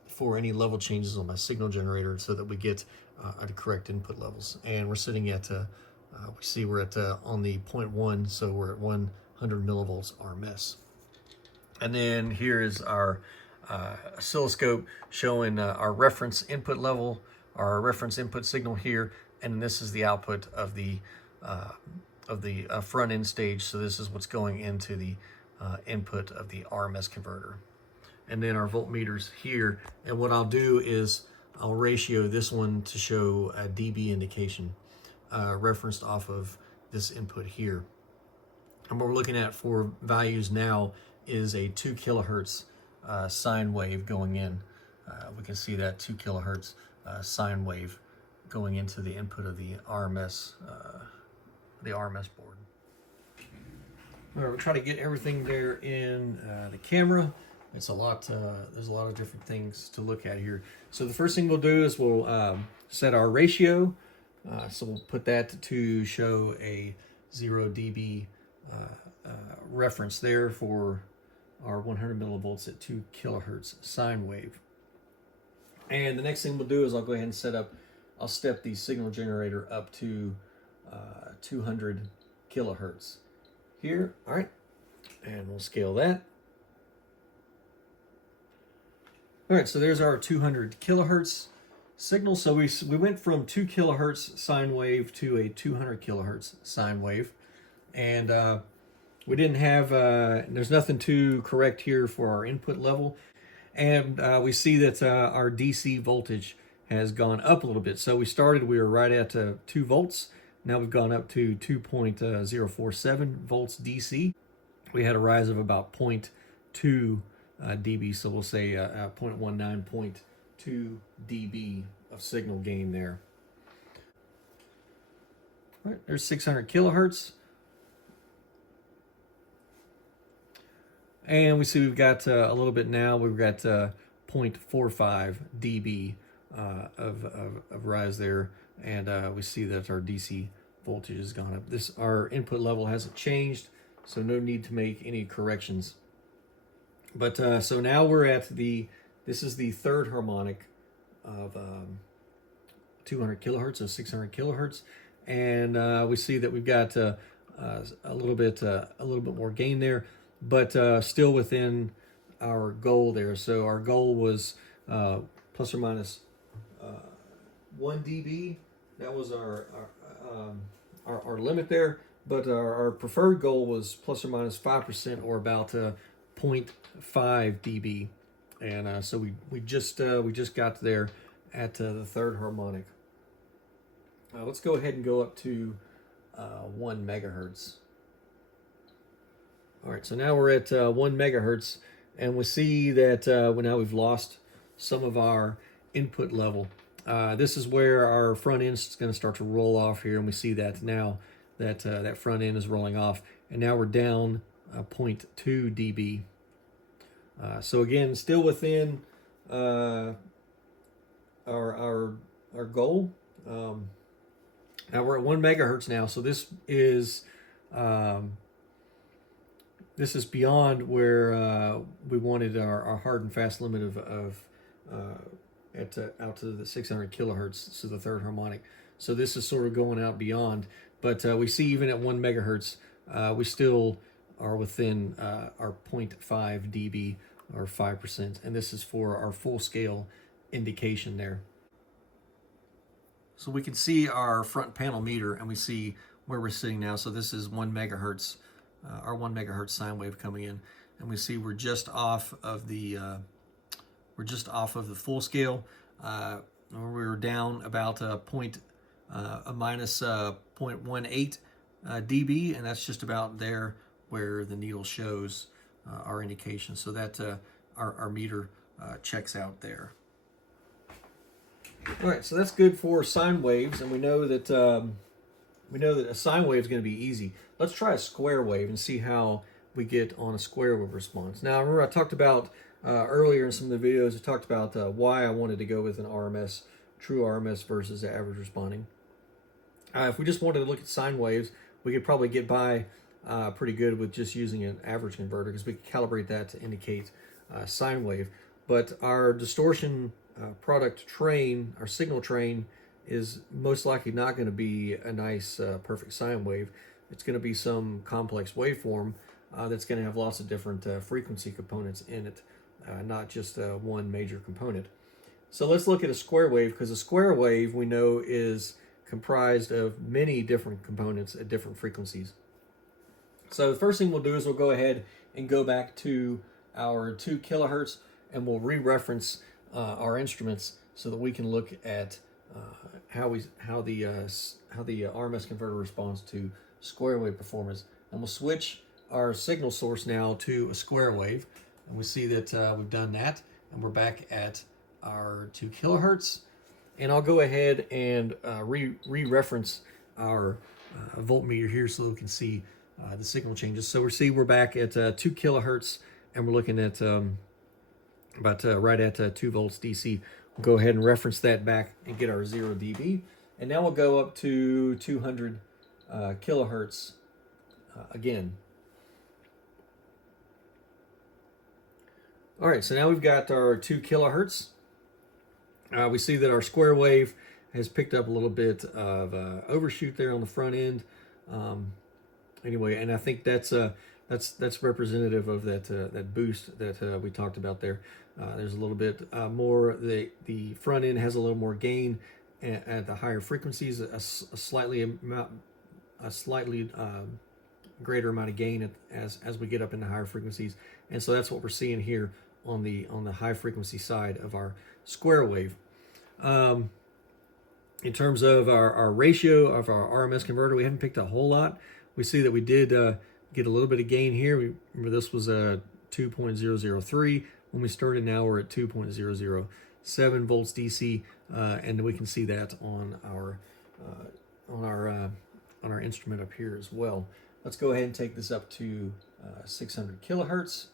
for any level changes on my signal generator, so that we get the correct input levels. And we're sitting at we're at on the 0.1, so we're at 100 millivolts RMS. And then here is our oscilloscope showing our reference input level, our reference input signal here, and this is the output of the front end stage. So this is what's going into the input of the RMS converter. And then our voltmeters here, and what I'll do is I'll ratio this one to show a dB indication referenced off of this input here. And what we're looking at for values now is a 2 kilohertz sine wave going in. We can see that 2 kilohertz sine wave going into the input of the RMS board. All right, we'll try to get everything there in the camera. It's a lot. There's a lot of different things to look at here. So the first thing we'll do is we'll set our ratio. So we'll put that to show a 0 dB reference there for our 100 millivolts at 2 kilohertz sine wave. And the next thing we'll do is I'll go ahead and set up I'll step the signal generator up to 200 kilohertz here. All right, and we'll scale that. All right, so there's our 200 kilohertz signal. So we went from 2 kilohertz sine wave to a 200 kilohertz sine wave, and we didn't have there's nothing to correct here for our input level, and we see that our DC voltage has gone up a little bit. So we were right at 2 volts. Now we've gone up to 2.047 volts DC. We had a rise of about 0.2 dB, so we'll say 0.19, 0.2 dB of signal gain there. All right, there's 600 kilohertz. And we see we've got a little bit now, we've got 0.45 dB of rise there. And we see that our DC voltage has gone up. Our input level hasn't changed, so no need to make any corrections. But so now we're at this is the third harmonic of 200 kilohertz, so 600 kilohertz. And we see that we've got a little bit more gain there, but still within our goal there. So our goal was plus or minus 1 dB. That was our limit there, but our preferred goal was plus or minus 5%, or about 0.5 dB. And so we just got there at the third harmonic. Let's go ahead and go up to 1 megahertz. All right, so now we're at 1 megahertz, and we see that now we've lost some of our input level. This is where our front end is going to start to roll off here, and we see that now that that front end is rolling off, and now we're down 0.2 dB. So again, still within our goal. Now we're at 1 megahertz now, so this is beyond where we wanted our hard and fast limit of out to the 600 kilohertz, so the third harmonic. So this is sort of going out beyond, but we see even at 1 megahertz, we still are within our 0.5 dB, or 5%, and this is for our full scale indication there. So we can see our front panel meter, and we see where we're sitting now. So this is 1 megahertz, our 1 megahertz sine wave coming in, and we see we're just off of the full scale. We were down about minus 0.18 dB, and that's just about there where the needle shows our indication. So that our meter checks out there. All right, so that's good for sine waves, and we know that a sine wave is going to be easy. Let's try a square wave and see how we get on a square wave response. Now, remember I talked about earlier in some of the videos, I talked about why I wanted to go with an RMS, true RMS versus average responding. If we just wanted to look at sine waves, we could probably get by pretty good with just using an average converter, because we can calibrate that to indicate sine wave. But our distortion product train, our signal train, is most likely not going to be a nice perfect sine wave. It's going to be some complex waveform that's going to have lots of different frequency components in it, not just one major component. So let's look at a square wave, because a square wave we know is comprised of many different components at different frequencies. So the first thing we'll do is we'll go ahead and go back to our 2 kilohertz, and we'll re-reference our instruments so that we can look at how the RMS converter responds to square wave performance. And we'll switch our signal source now to a square wave, and we see that we've done that, and we're back at our 2 kilohertz. And I'll go ahead and re-reference our voltmeter here so that we can see the signal changes. So we're back at 2 kilohertz, and we're looking at about right at 2 volts DC. We'll go ahead and reference that back and get our 0 dB. And now we'll go up to 200 kilohertz again. All right, so now we've got our 2 kilohertz. We see that our square wave has picked up a little bit of overshoot there on the front end. Anyway, and I think that's representative of that boost that we talked about there. There's a little bit more. The front end has a little more gain at the higher frequencies, a slightly greater amount of gain as we get up into higher frequencies, and so that's what we're seeing here on the high frequency side of our square wave. In terms of our ratio of our RMS converter, we haven't picked a whole lot. We see that we did get a little bit of gain here. Remember this was a 2.003 when we started. Now we're at 2.007 volts DC, and we can see that on our instrument up here as well. Let's go ahead and take this up to 600 kilohertz.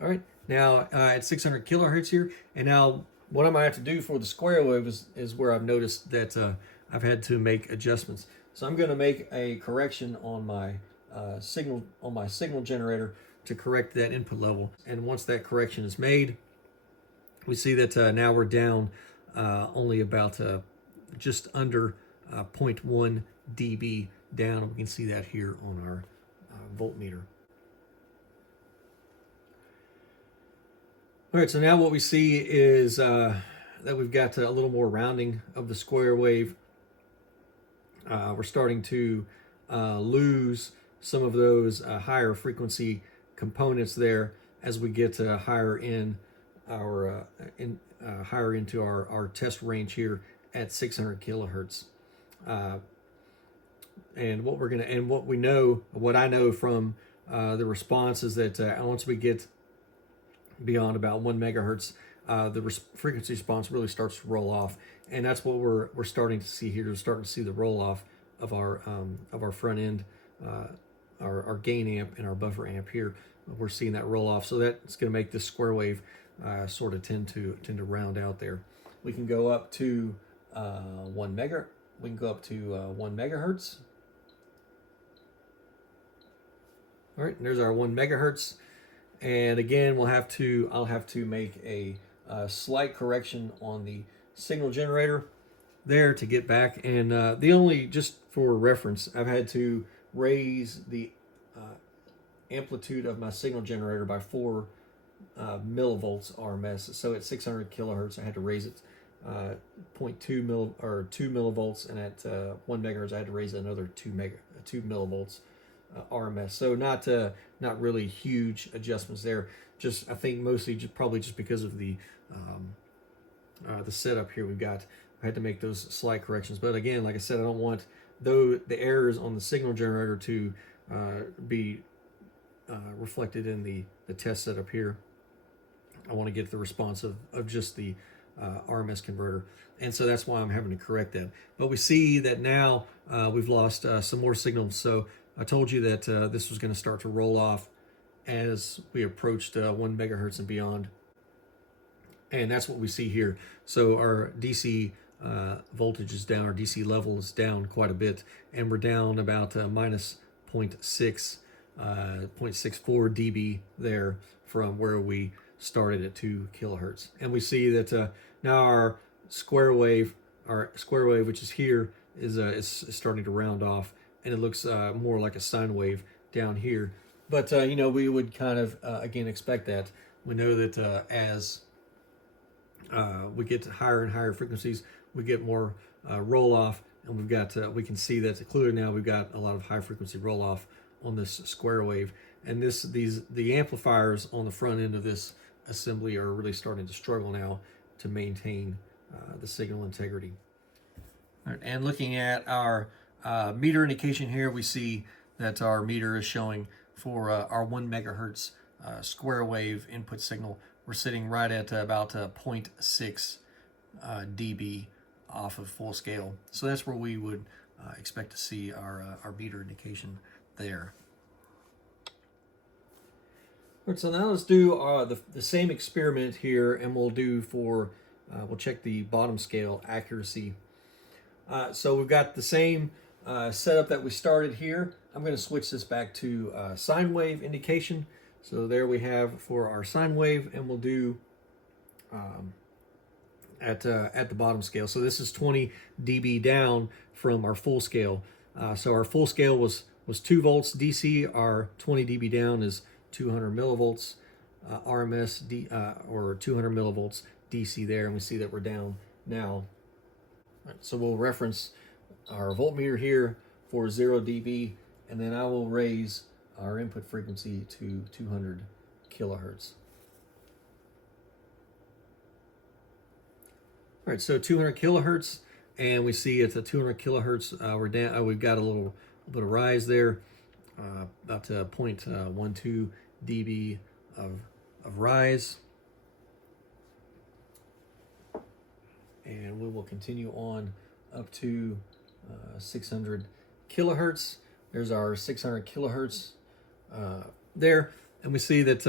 All right, now at 600 kilohertz here, and now what I might have to do for the square wave is where I've noticed that I've had to make adjustments. So I'm going to make a correction on my signal generator to correct that input level. And once that correction is made, we see that now we're down only about just under 0.1 dB down. We can see that here on our voltmeter. All right, so now what we see is that we've got a little more rounding of the square wave. We're starting to lose some of those higher frequency components there as we get higher in our higher into our test range here at 600 kilohertz. And what I know from the response is that once we get beyond about 1 megahertz, the frequency response really starts to roll off, and that's what we're starting to see here. We're starting to see the roll off of our front end, our gain amp and our buffer amp here. We're seeing that roll off, so that's going to make this square wave sort of tend to round out there. We can go up to 1 megahertz. All right, and there's our 1 megahertz. And again, I'll have to make a slight correction on the signal generator there to get back. And just for reference, I've had to raise the amplitude of my signal generator by 4 millivolts RMS. So at 600 kilohertz, I had to raise it 2 millivolts, and at 1 megahertz, I had to raise it another 2 millivolts. RMS. So not really huge adjustments there. Just I think mostly probably just because of the setup here I had to make those slight corrections. But again, like I said, I don't want the errors on the signal generator to be reflected in the test setup here. I want to get the response of just the RMS converter, and so that's why I'm having to correct that. But we see that now we've lost some more signals. So I told you that this was going to start to roll off as we approached 1 megahertz and beyond. And that's what we see here. So our DC voltage is down, our DC level is down quite a bit, and we're down about minus 0.64 dB there from where we started at 2 kilohertz. And we see that now our square wave, which is here, is starting to round off, and it looks more like a sine wave down here. But we would kind of again expect that. We know that as we get to higher and higher frequencies, we get more roll off, and we can see that clearly now we've got a lot of high frequency roll off on this square wave, and the amplifiers on the front end of this assembly are really starting to struggle now to maintain the signal integrity. All right, and looking at our meter indication here, we see that our meter is showing for our 1 megahertz square wave input signal, we're sitting right at about 0.6 dB off of full scale. So that's where we would expect to see our meter indication there. All right, so now let's do the same experiment here, and we'll check the bottom scale accuracy. So we've got the same setup that we started here. I'm going to switch this back to sine wave indication. So there we have for our sine wave, and we'll do at the bottom scale. So this is 20 dB down from our full scale. So our full scale was 2 volts DC. Our 20 dB down is 200 millivolts RMS or 200 millivolts DC there, and we see that we're down now. Right, so we'll reference our voltmeter here for 0 dB, and then I will raise our input frequency to 200 kilohertz. All right, so 200 kilohertz, and we see at the 200 kilohertz, we're down. We've got a little bit of rise there, about 0.12 dB of rise, and we will continue on up to 600 kilohertz. There's our 600 kilohertz there, and we see that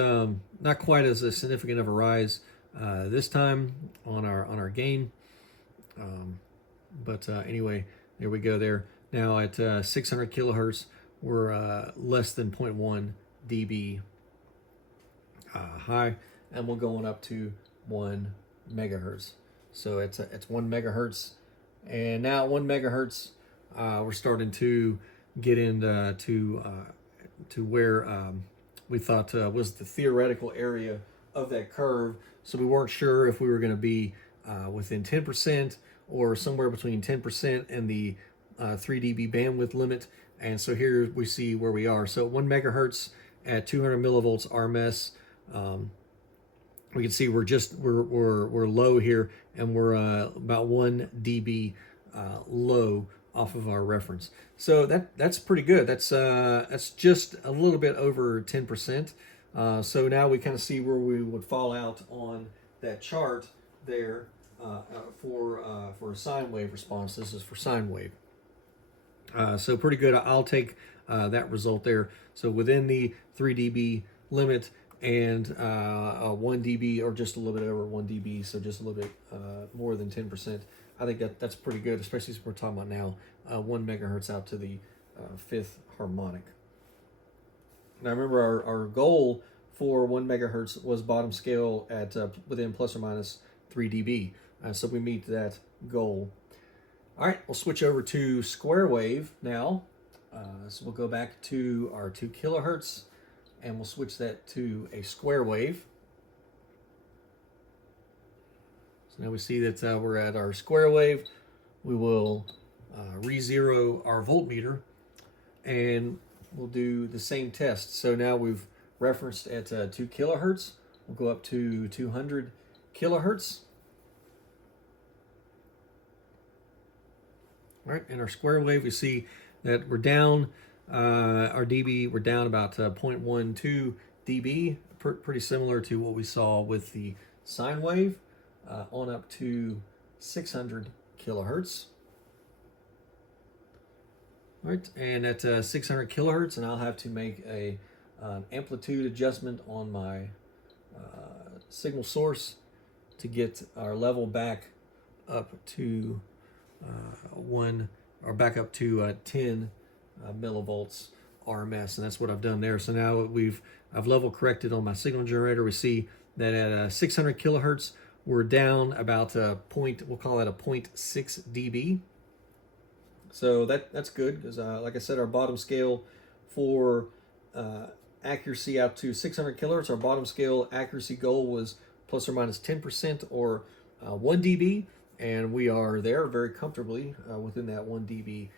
not quite as significant of a rise this time on our gain, but anyway, there we go there. Now at 600 kilohertz, we're less than 0.1 dB high, and we're going up to 1 megahertz. So it's 1 megahertz, and now at 1 megahertz, we're starting to get into to where we thought was the theoretical area of that curve. So we weren't sure if we were going to be within 10% or somewhere between 10% and the 3 dB bandwidth limit. And so here we see where we are. So 1 megahertz at 200 millivolts RMS, we can see we're low here, and we're about 1 dB low off of our reference. So that's pretty good. That's just a little bit over 10%. So now we kind of see where we would fall out on that chart there for a sine wave response. This is for sine wave. So pretty good. I'll take that result there. So within the 3 dB limit and 1 dB, or just a little bit over 1 dB, so just a little bit more than 10%. I think that's pretty good, especially as we're talking about now 1 megahertz out to the 5th harmonic. Now remember, our goal for 1 megahertz was bottom scale at within plus or minus 3 dB. So we meet that goal. All right, we'll switch over to square wave now. So we'll go back to our 2 kilohertz, and we'll switch that to a square wave. So now we see that we're at our square wave. We will re-zero our voltmeter, and we'll do the same test. So now we've referenced at 2 kilohertz. We'll go up to 200 kilohertz. All right, in our square wave, we see that we're down, our dB, we're down about 0.12 dB, pretty similar to what we saw with the sine wave, on up to 600 kilohertz. All right, and at 600 kilohertz, and I'll have to make a amplitude adjustment on my signal source to get our level back up to 10 millivolts RMS, and that's what I've done there. So now I've level corrected on my signal generator. We see that at 600 kilohertz, we're down about we'll call that a 0.6 dB. So that's good, because like I said, our bottom scale for accuracy out to 600 kilohertz, our bottom scale accuracy goal was plus or minus 10% or 1 dB, and we are there very comfortably within that 1 dB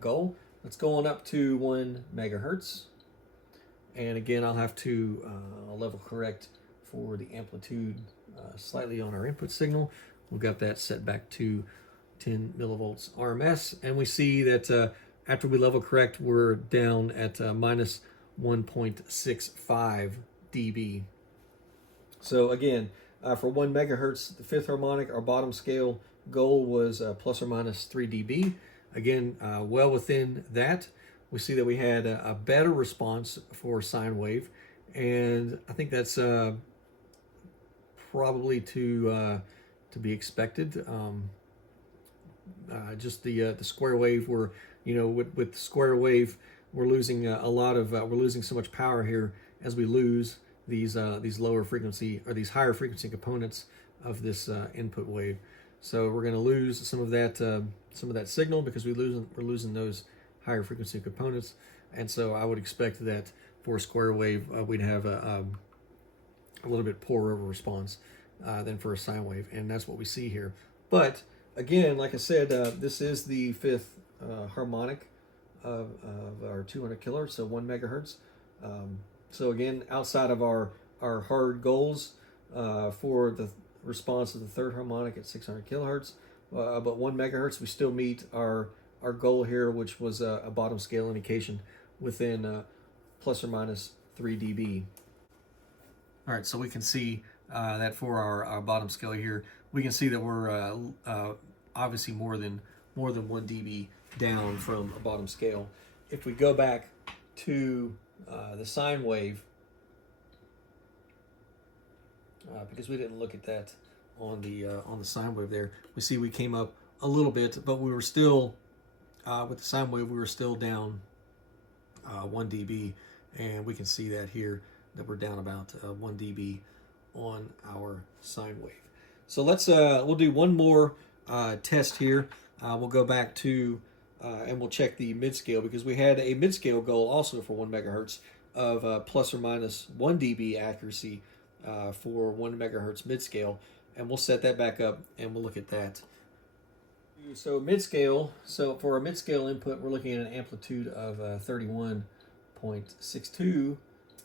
goal. Let's go on up to 1 megahertz, and again I'll have to level correct for the amplitude slightly on our input signal. We've got that set back to 10 millivolts RMS, and we see that after we level correct, we're down at minus 1.65 dB. So again, for 1 megahertz, the 5th harmonic, our bottom scale goal was plus or minus 3 dB. Again, well within that. We see that we had a better response for sine wave, and I think that's probably to be expected. Just the square wave, with the square wave, we're losing we're losing so much power here as we lose these lower frequency or these higher frequency components of this input wave. So we're going to lose some of that signal because we're losing those higher frequency components. And so I would expect that for a square wave, we'd have a little bit poorer of a response than for a sine wave, and that's what we see here. But again, like I said, this is the fifth harmonic of our 200 kilohertz, so 1 megahertz. So again, outside of our hard goals for the response of the third harmonic at 600 kilohertz, but 1 megahertz, we still meet our goal here, which was a bottom scale indication within plus or minus 3 dB. All right, so we can see that for our bottom scale here, we can see that we're obviously more than 1 dB down from a bottom scale. If we go back to the sine wave, because we didn't look at that on the sine wave there, we see we came up a little bit, but we were still with the sine wave, we were still down 1 dB, and we can see that here that we're down about 1 dB on our sine wave. So let's we'll do one more test here. We'll go back to and we'll check the mid-scale, because we had a mid-scale goal also for 1 megahertz of plus or minus 1 dB accuracy for 1 megahertz mid-scale, and we'll set that back up and we'll look at that. So mid-scale, so for a mid-scale input, we're looking at an amplitude of 31.62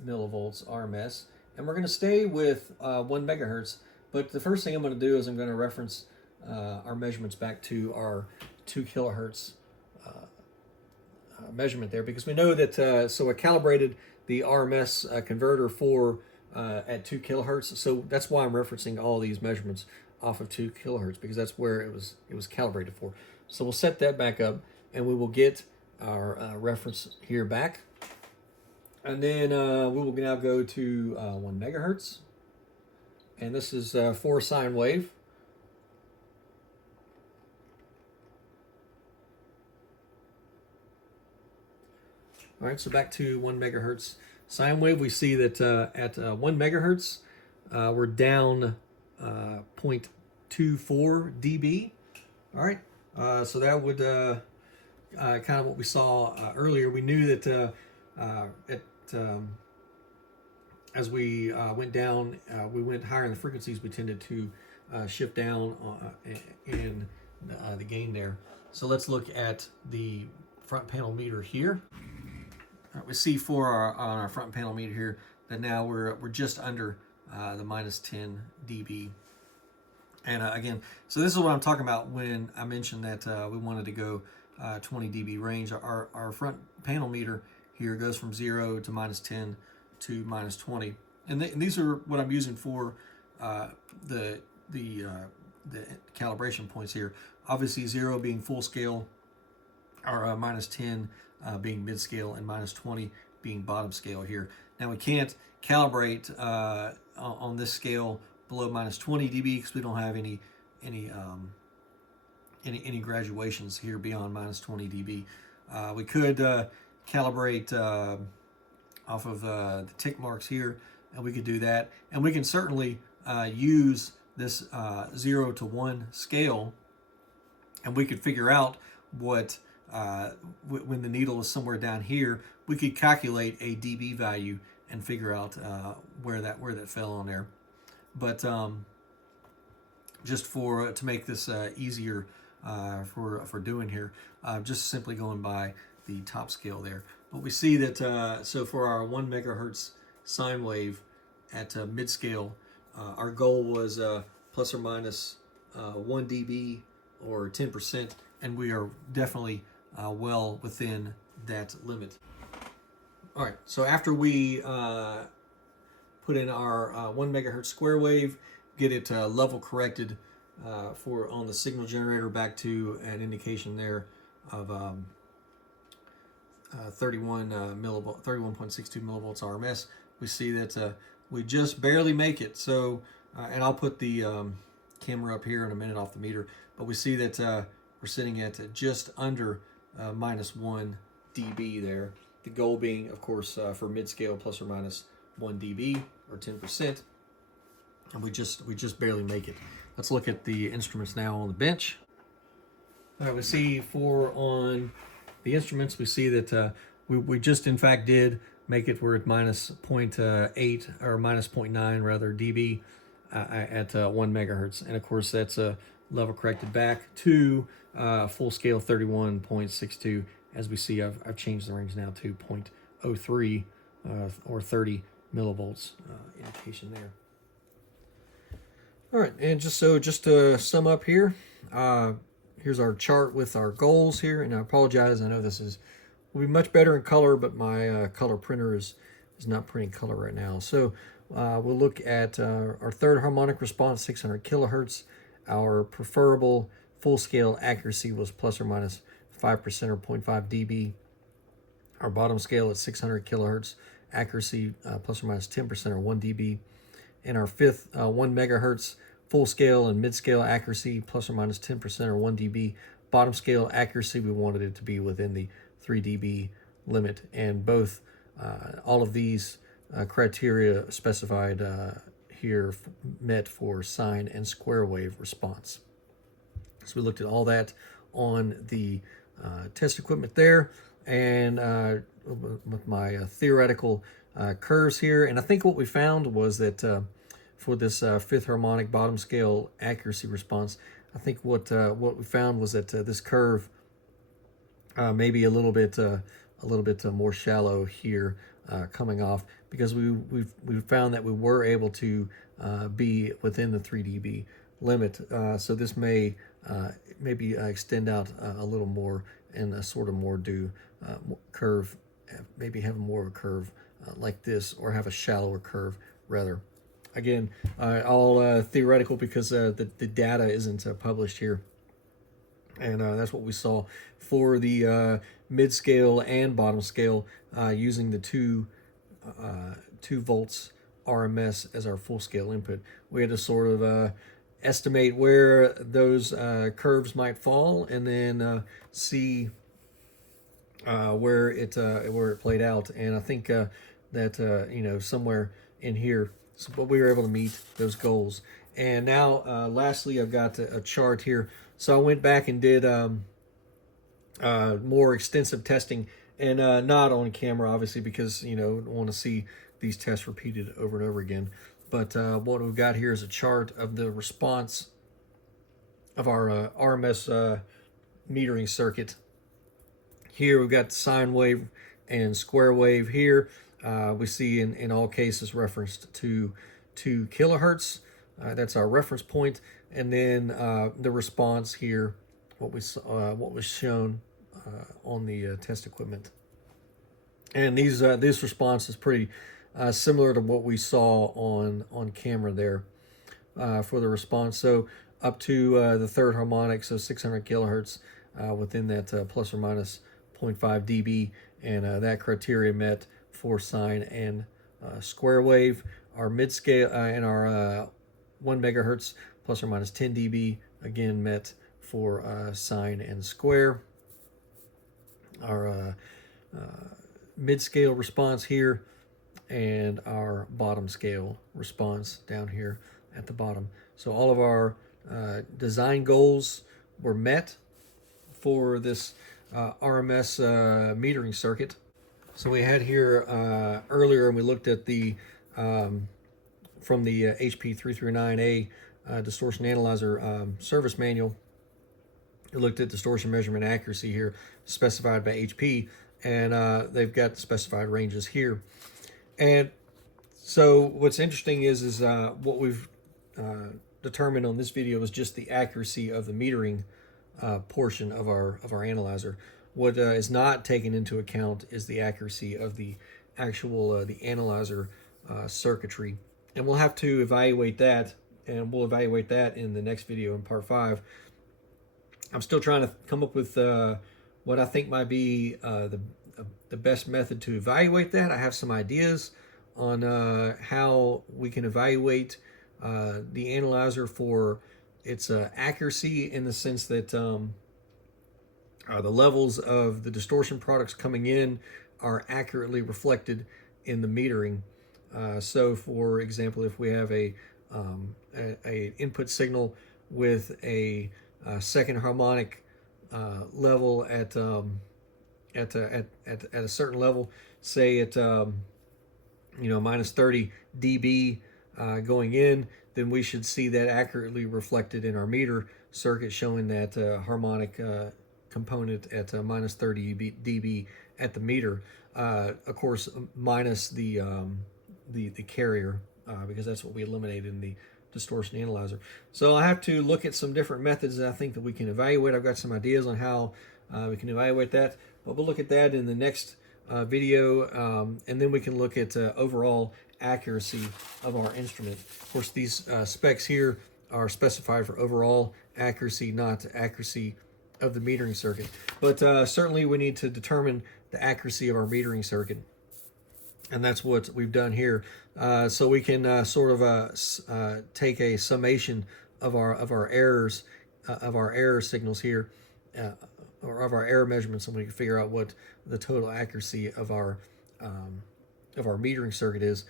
millivolts RMS, and we're going to stay with 1 megahertz. But the first thing I'm going to do is I'm going to reference our measurements back to our 2 kilohertz measurement there, because we know that so I calibrated the RMS converter for at 2 kilohertz, so that's why I'm referencing all these measurements off of 2 kilohertz, because that's where it was calibrated for. So we'll set that back up, and we will get our reference here back, and then we will now go to 1 megahertz, and this is for sine wave. All right, so back to 1 megahertz sine wave. We see that at 1 megahertz, we're down 0.24 dB. All right, so that would kind of what we saw earlier. We knew that as we went down, we went higher in the frequencies, we tended to shift down in the gain there. So let's look at the front panel meter here. We see for our front panel meter here that now we're just under the minus 10 dB. And again, so this is what I'm talking about when I mentioned that we wanted to go 20 dB range. Our front panel meter here goes from 0 to minus 10 to minus 20. And these are what I'm using for the calibration points here. Obviously 0 being full scale, or minus 10 being mid scale, and minus 20 being bottom scale here. Now we can't calibrate on this scale below minus 20 dB because we don't have any graduations here beyond minus 20 dB. We could calibrate off of the tick marks here, and we could do that, and we can certainly use this 0 to 1 scale, and we could figure out what when the needle is somewhere down here, we could calculate a dB value and figure out where that fell on there. But just to make this easier for doing here, just simply going by the top scale there. But we see that so for our 1 megahertz sine wave at mid scale, our goal was plus or minus 1 dB or 10%, and we are definitely well within that limit. All right, so after we put in our 1 megahertz square wave, get it level corrected on the signal generator back to an indication there of 31.62 millivolts RMS, we see that we just barely make it. So, and I'll put the camera up here in a minute off the meter, but we see that we're sitting at just under minus 1 dB there. The goal being, of course, for mid-scale plus or minus 1 dB or 10%. and we just barely make it. Let's look at the instruments now on the bench. All right, we see on the instruments, we see that we just in fact did make it. We're at minus 0.8 or minus 0.9 rather dB at 1 megahertz, and of course that's a level corrected back to full scale 31.62. As we see, I've changed the range now to 0.03 or 30 millivolts indication there. All right, and just to sum up here, here's our chart with our goals here, and I apologize. I know will be much better in color, but my color printer is not printing color right now. So we'll look at our third harmonic response, 600 kilohertz. Our preferable full scale accuracy was plus or minus 5% or 0.5 dB. Our bottom scale at 600 kilohertz accuracy plus or minus 10% or 1 dB. And our fifth 1 megahertz full scale and mid scale accuracy plus or minus 10% or 1 dB. Bottom scale accuracy, we wanted it to be within the 3 dB limit, and both all of these criteria specified here met for sine and square wave response. So we looked at all that on the test equipment there, and with my theoretical curves here. And I think what we found was that for this fifth harmonic bottom scale accuracy response, I think what we found was that this curve may be a little bit more shallow here coming off, because we found that we were able to be within the 3 dB limit. So this may maybe extend out a little more and a sort of more curve, maybe have more of a curve like this, or have a shallower curve rather. Again, all theoretical, because the data isn't published here. And that's what we saw for the mid-scale and bottom scale using the 2 volts RMS as our full-scale input. We had to sort of estimate where those curves might fall, and then see where it played out. And I think that somewhere in here, but we were able to meet those goals. And now lastly, I've got a chart here. So I went back and did more extensive testing, and not on camera, obviously, because don't want to see these tests repeated over and over again. But what we've got here is a chart of the response of our RMS metering circuit. Here we've got sine wave and square wave here. We see in all cases referenced to 2 kilohertz. That's our reference point. And then the response here, what was shown on the test equipment. And this response is pretty similar to what we saw on camera there for the response. So up to the third harmonic, so 600 kilohertz within that plus or minus 0.5 dB, and that criteria met for sine and square wave. Our mid-scale and our 1 megahertz plus or minus 10 dB, again met for sine and square. Our mid-scale response here, and our bottom scale response down here at the bottom. So all of our design goals were met for this RMS metering circuit. So we had here earlier, and we looked at the from the HP 339A distortion analyzer service manual. We looked at distortion measurement accuracy here specified by HP, and they've got specified ranges here. And so what's interesting is what we've determined on this video is just the accuracy of the metering portion of our analyzer. What is not taken into account is the accuracy of the actual the analyzer circuitry, and we'll have to evaluate that, and we'll evaluate that in the next video in part 5. I'm still trying to come up with what I think might be the best method to evaluate that. I have some ideas on how we can evaluate the analyzer for its accuracy, in the sense that the levels of the distortion products coming in are accurately reflected in the metering. So for example, if we have a a input signal with a second harmonic level at a certain level, say at minus 30 dB going in, then we should see that accurately reflected in our meter circuit, showing that harmonic component at minus 30 dB at the meter. Of course, minus the carrier, because that's what we eliminated in the distortion analyzer. So I have to look at some different methods that I think that we can evaluate. I've got some ideas on how we can evaluate that, but we'll look at that in the next video, and then we can look at overall accuracy of our instrument. Of course, these specs here are specified for overall accuracy, not accuracy of the metering circuit. But certainly we need to determine the accuracy of our metering circuit, and that's what we've done here. So we can sort of take a summation of our errors, of our error signals here, or of our error measurements, and we can figure out what the total accuracy of our metering circuit is.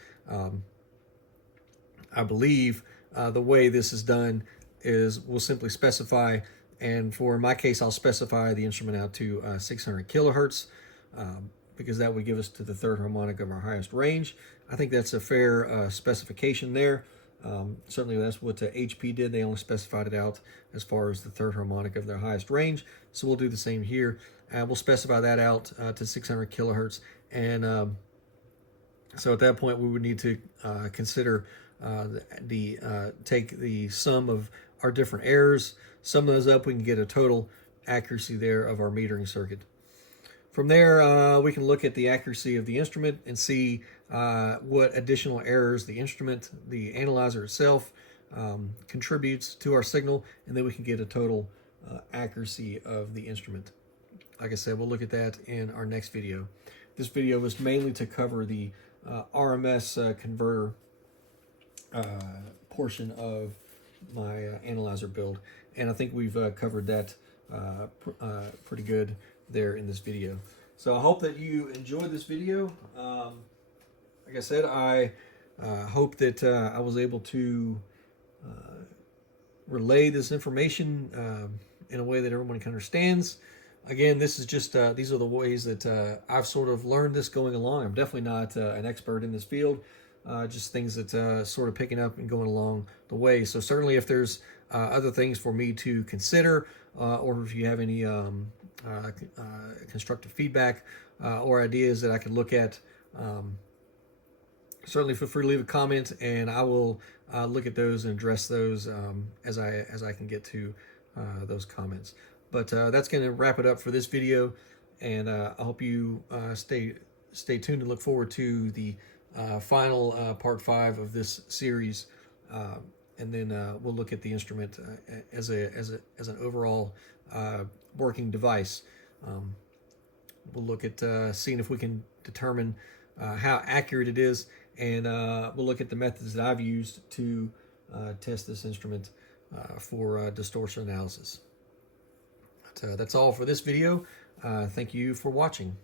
I believe the way this is done is we'll simply specify, and for in my case, I'll specify the instrument out to 600 kilohertz, because that would give us to the third harmonic of our highest range. I think that's a fair specification there. Certainly that's what HP did. They only specified it out as far as the third harmonic of their highest range. So we'll do the same here. We'll specify that out to 600 kilohertz. And so at that point, we would need to consider take the sum of our different errors, sum those up, we can get a total accuracy there of our metering circuit. From there, we can look at the accuracy of the instrument and see what additional errors the instrument, the analyzer itself, contributes to our signal, and then we can get a total accuracy of the instrument. Like I said, we'll look at that in our next video. This video was mainly to cover the RMS converter portion of my analyzer build, and I think we've covered that pretty good there in this video. So I hope that you enjoyed this video. Like I said, I hope that I was able to relay this information in a way that everyone can understands. Again, this is just these are the ways that I've sort of learned this going along. I'm definitely not an expert in this field, just things that sort of picking up and going along the way. So certainly if there's other things for me to consider, or if you have any constructive feedback or ideas that I could look at, certainly feel free to leave a comment, and I will look at those and address those as I can get to those comments. But that's going to wrap it up for this video, and I hope you stay tuned and look forward to the final part 5 of this series, and then we'll look at the instrument as an overall working device. We'll look at seeing if we can determine how accurate it is, and we'll look at the methods that I've used to test this instrument for distortion analysis. But that's all for this video. Thank you for watching.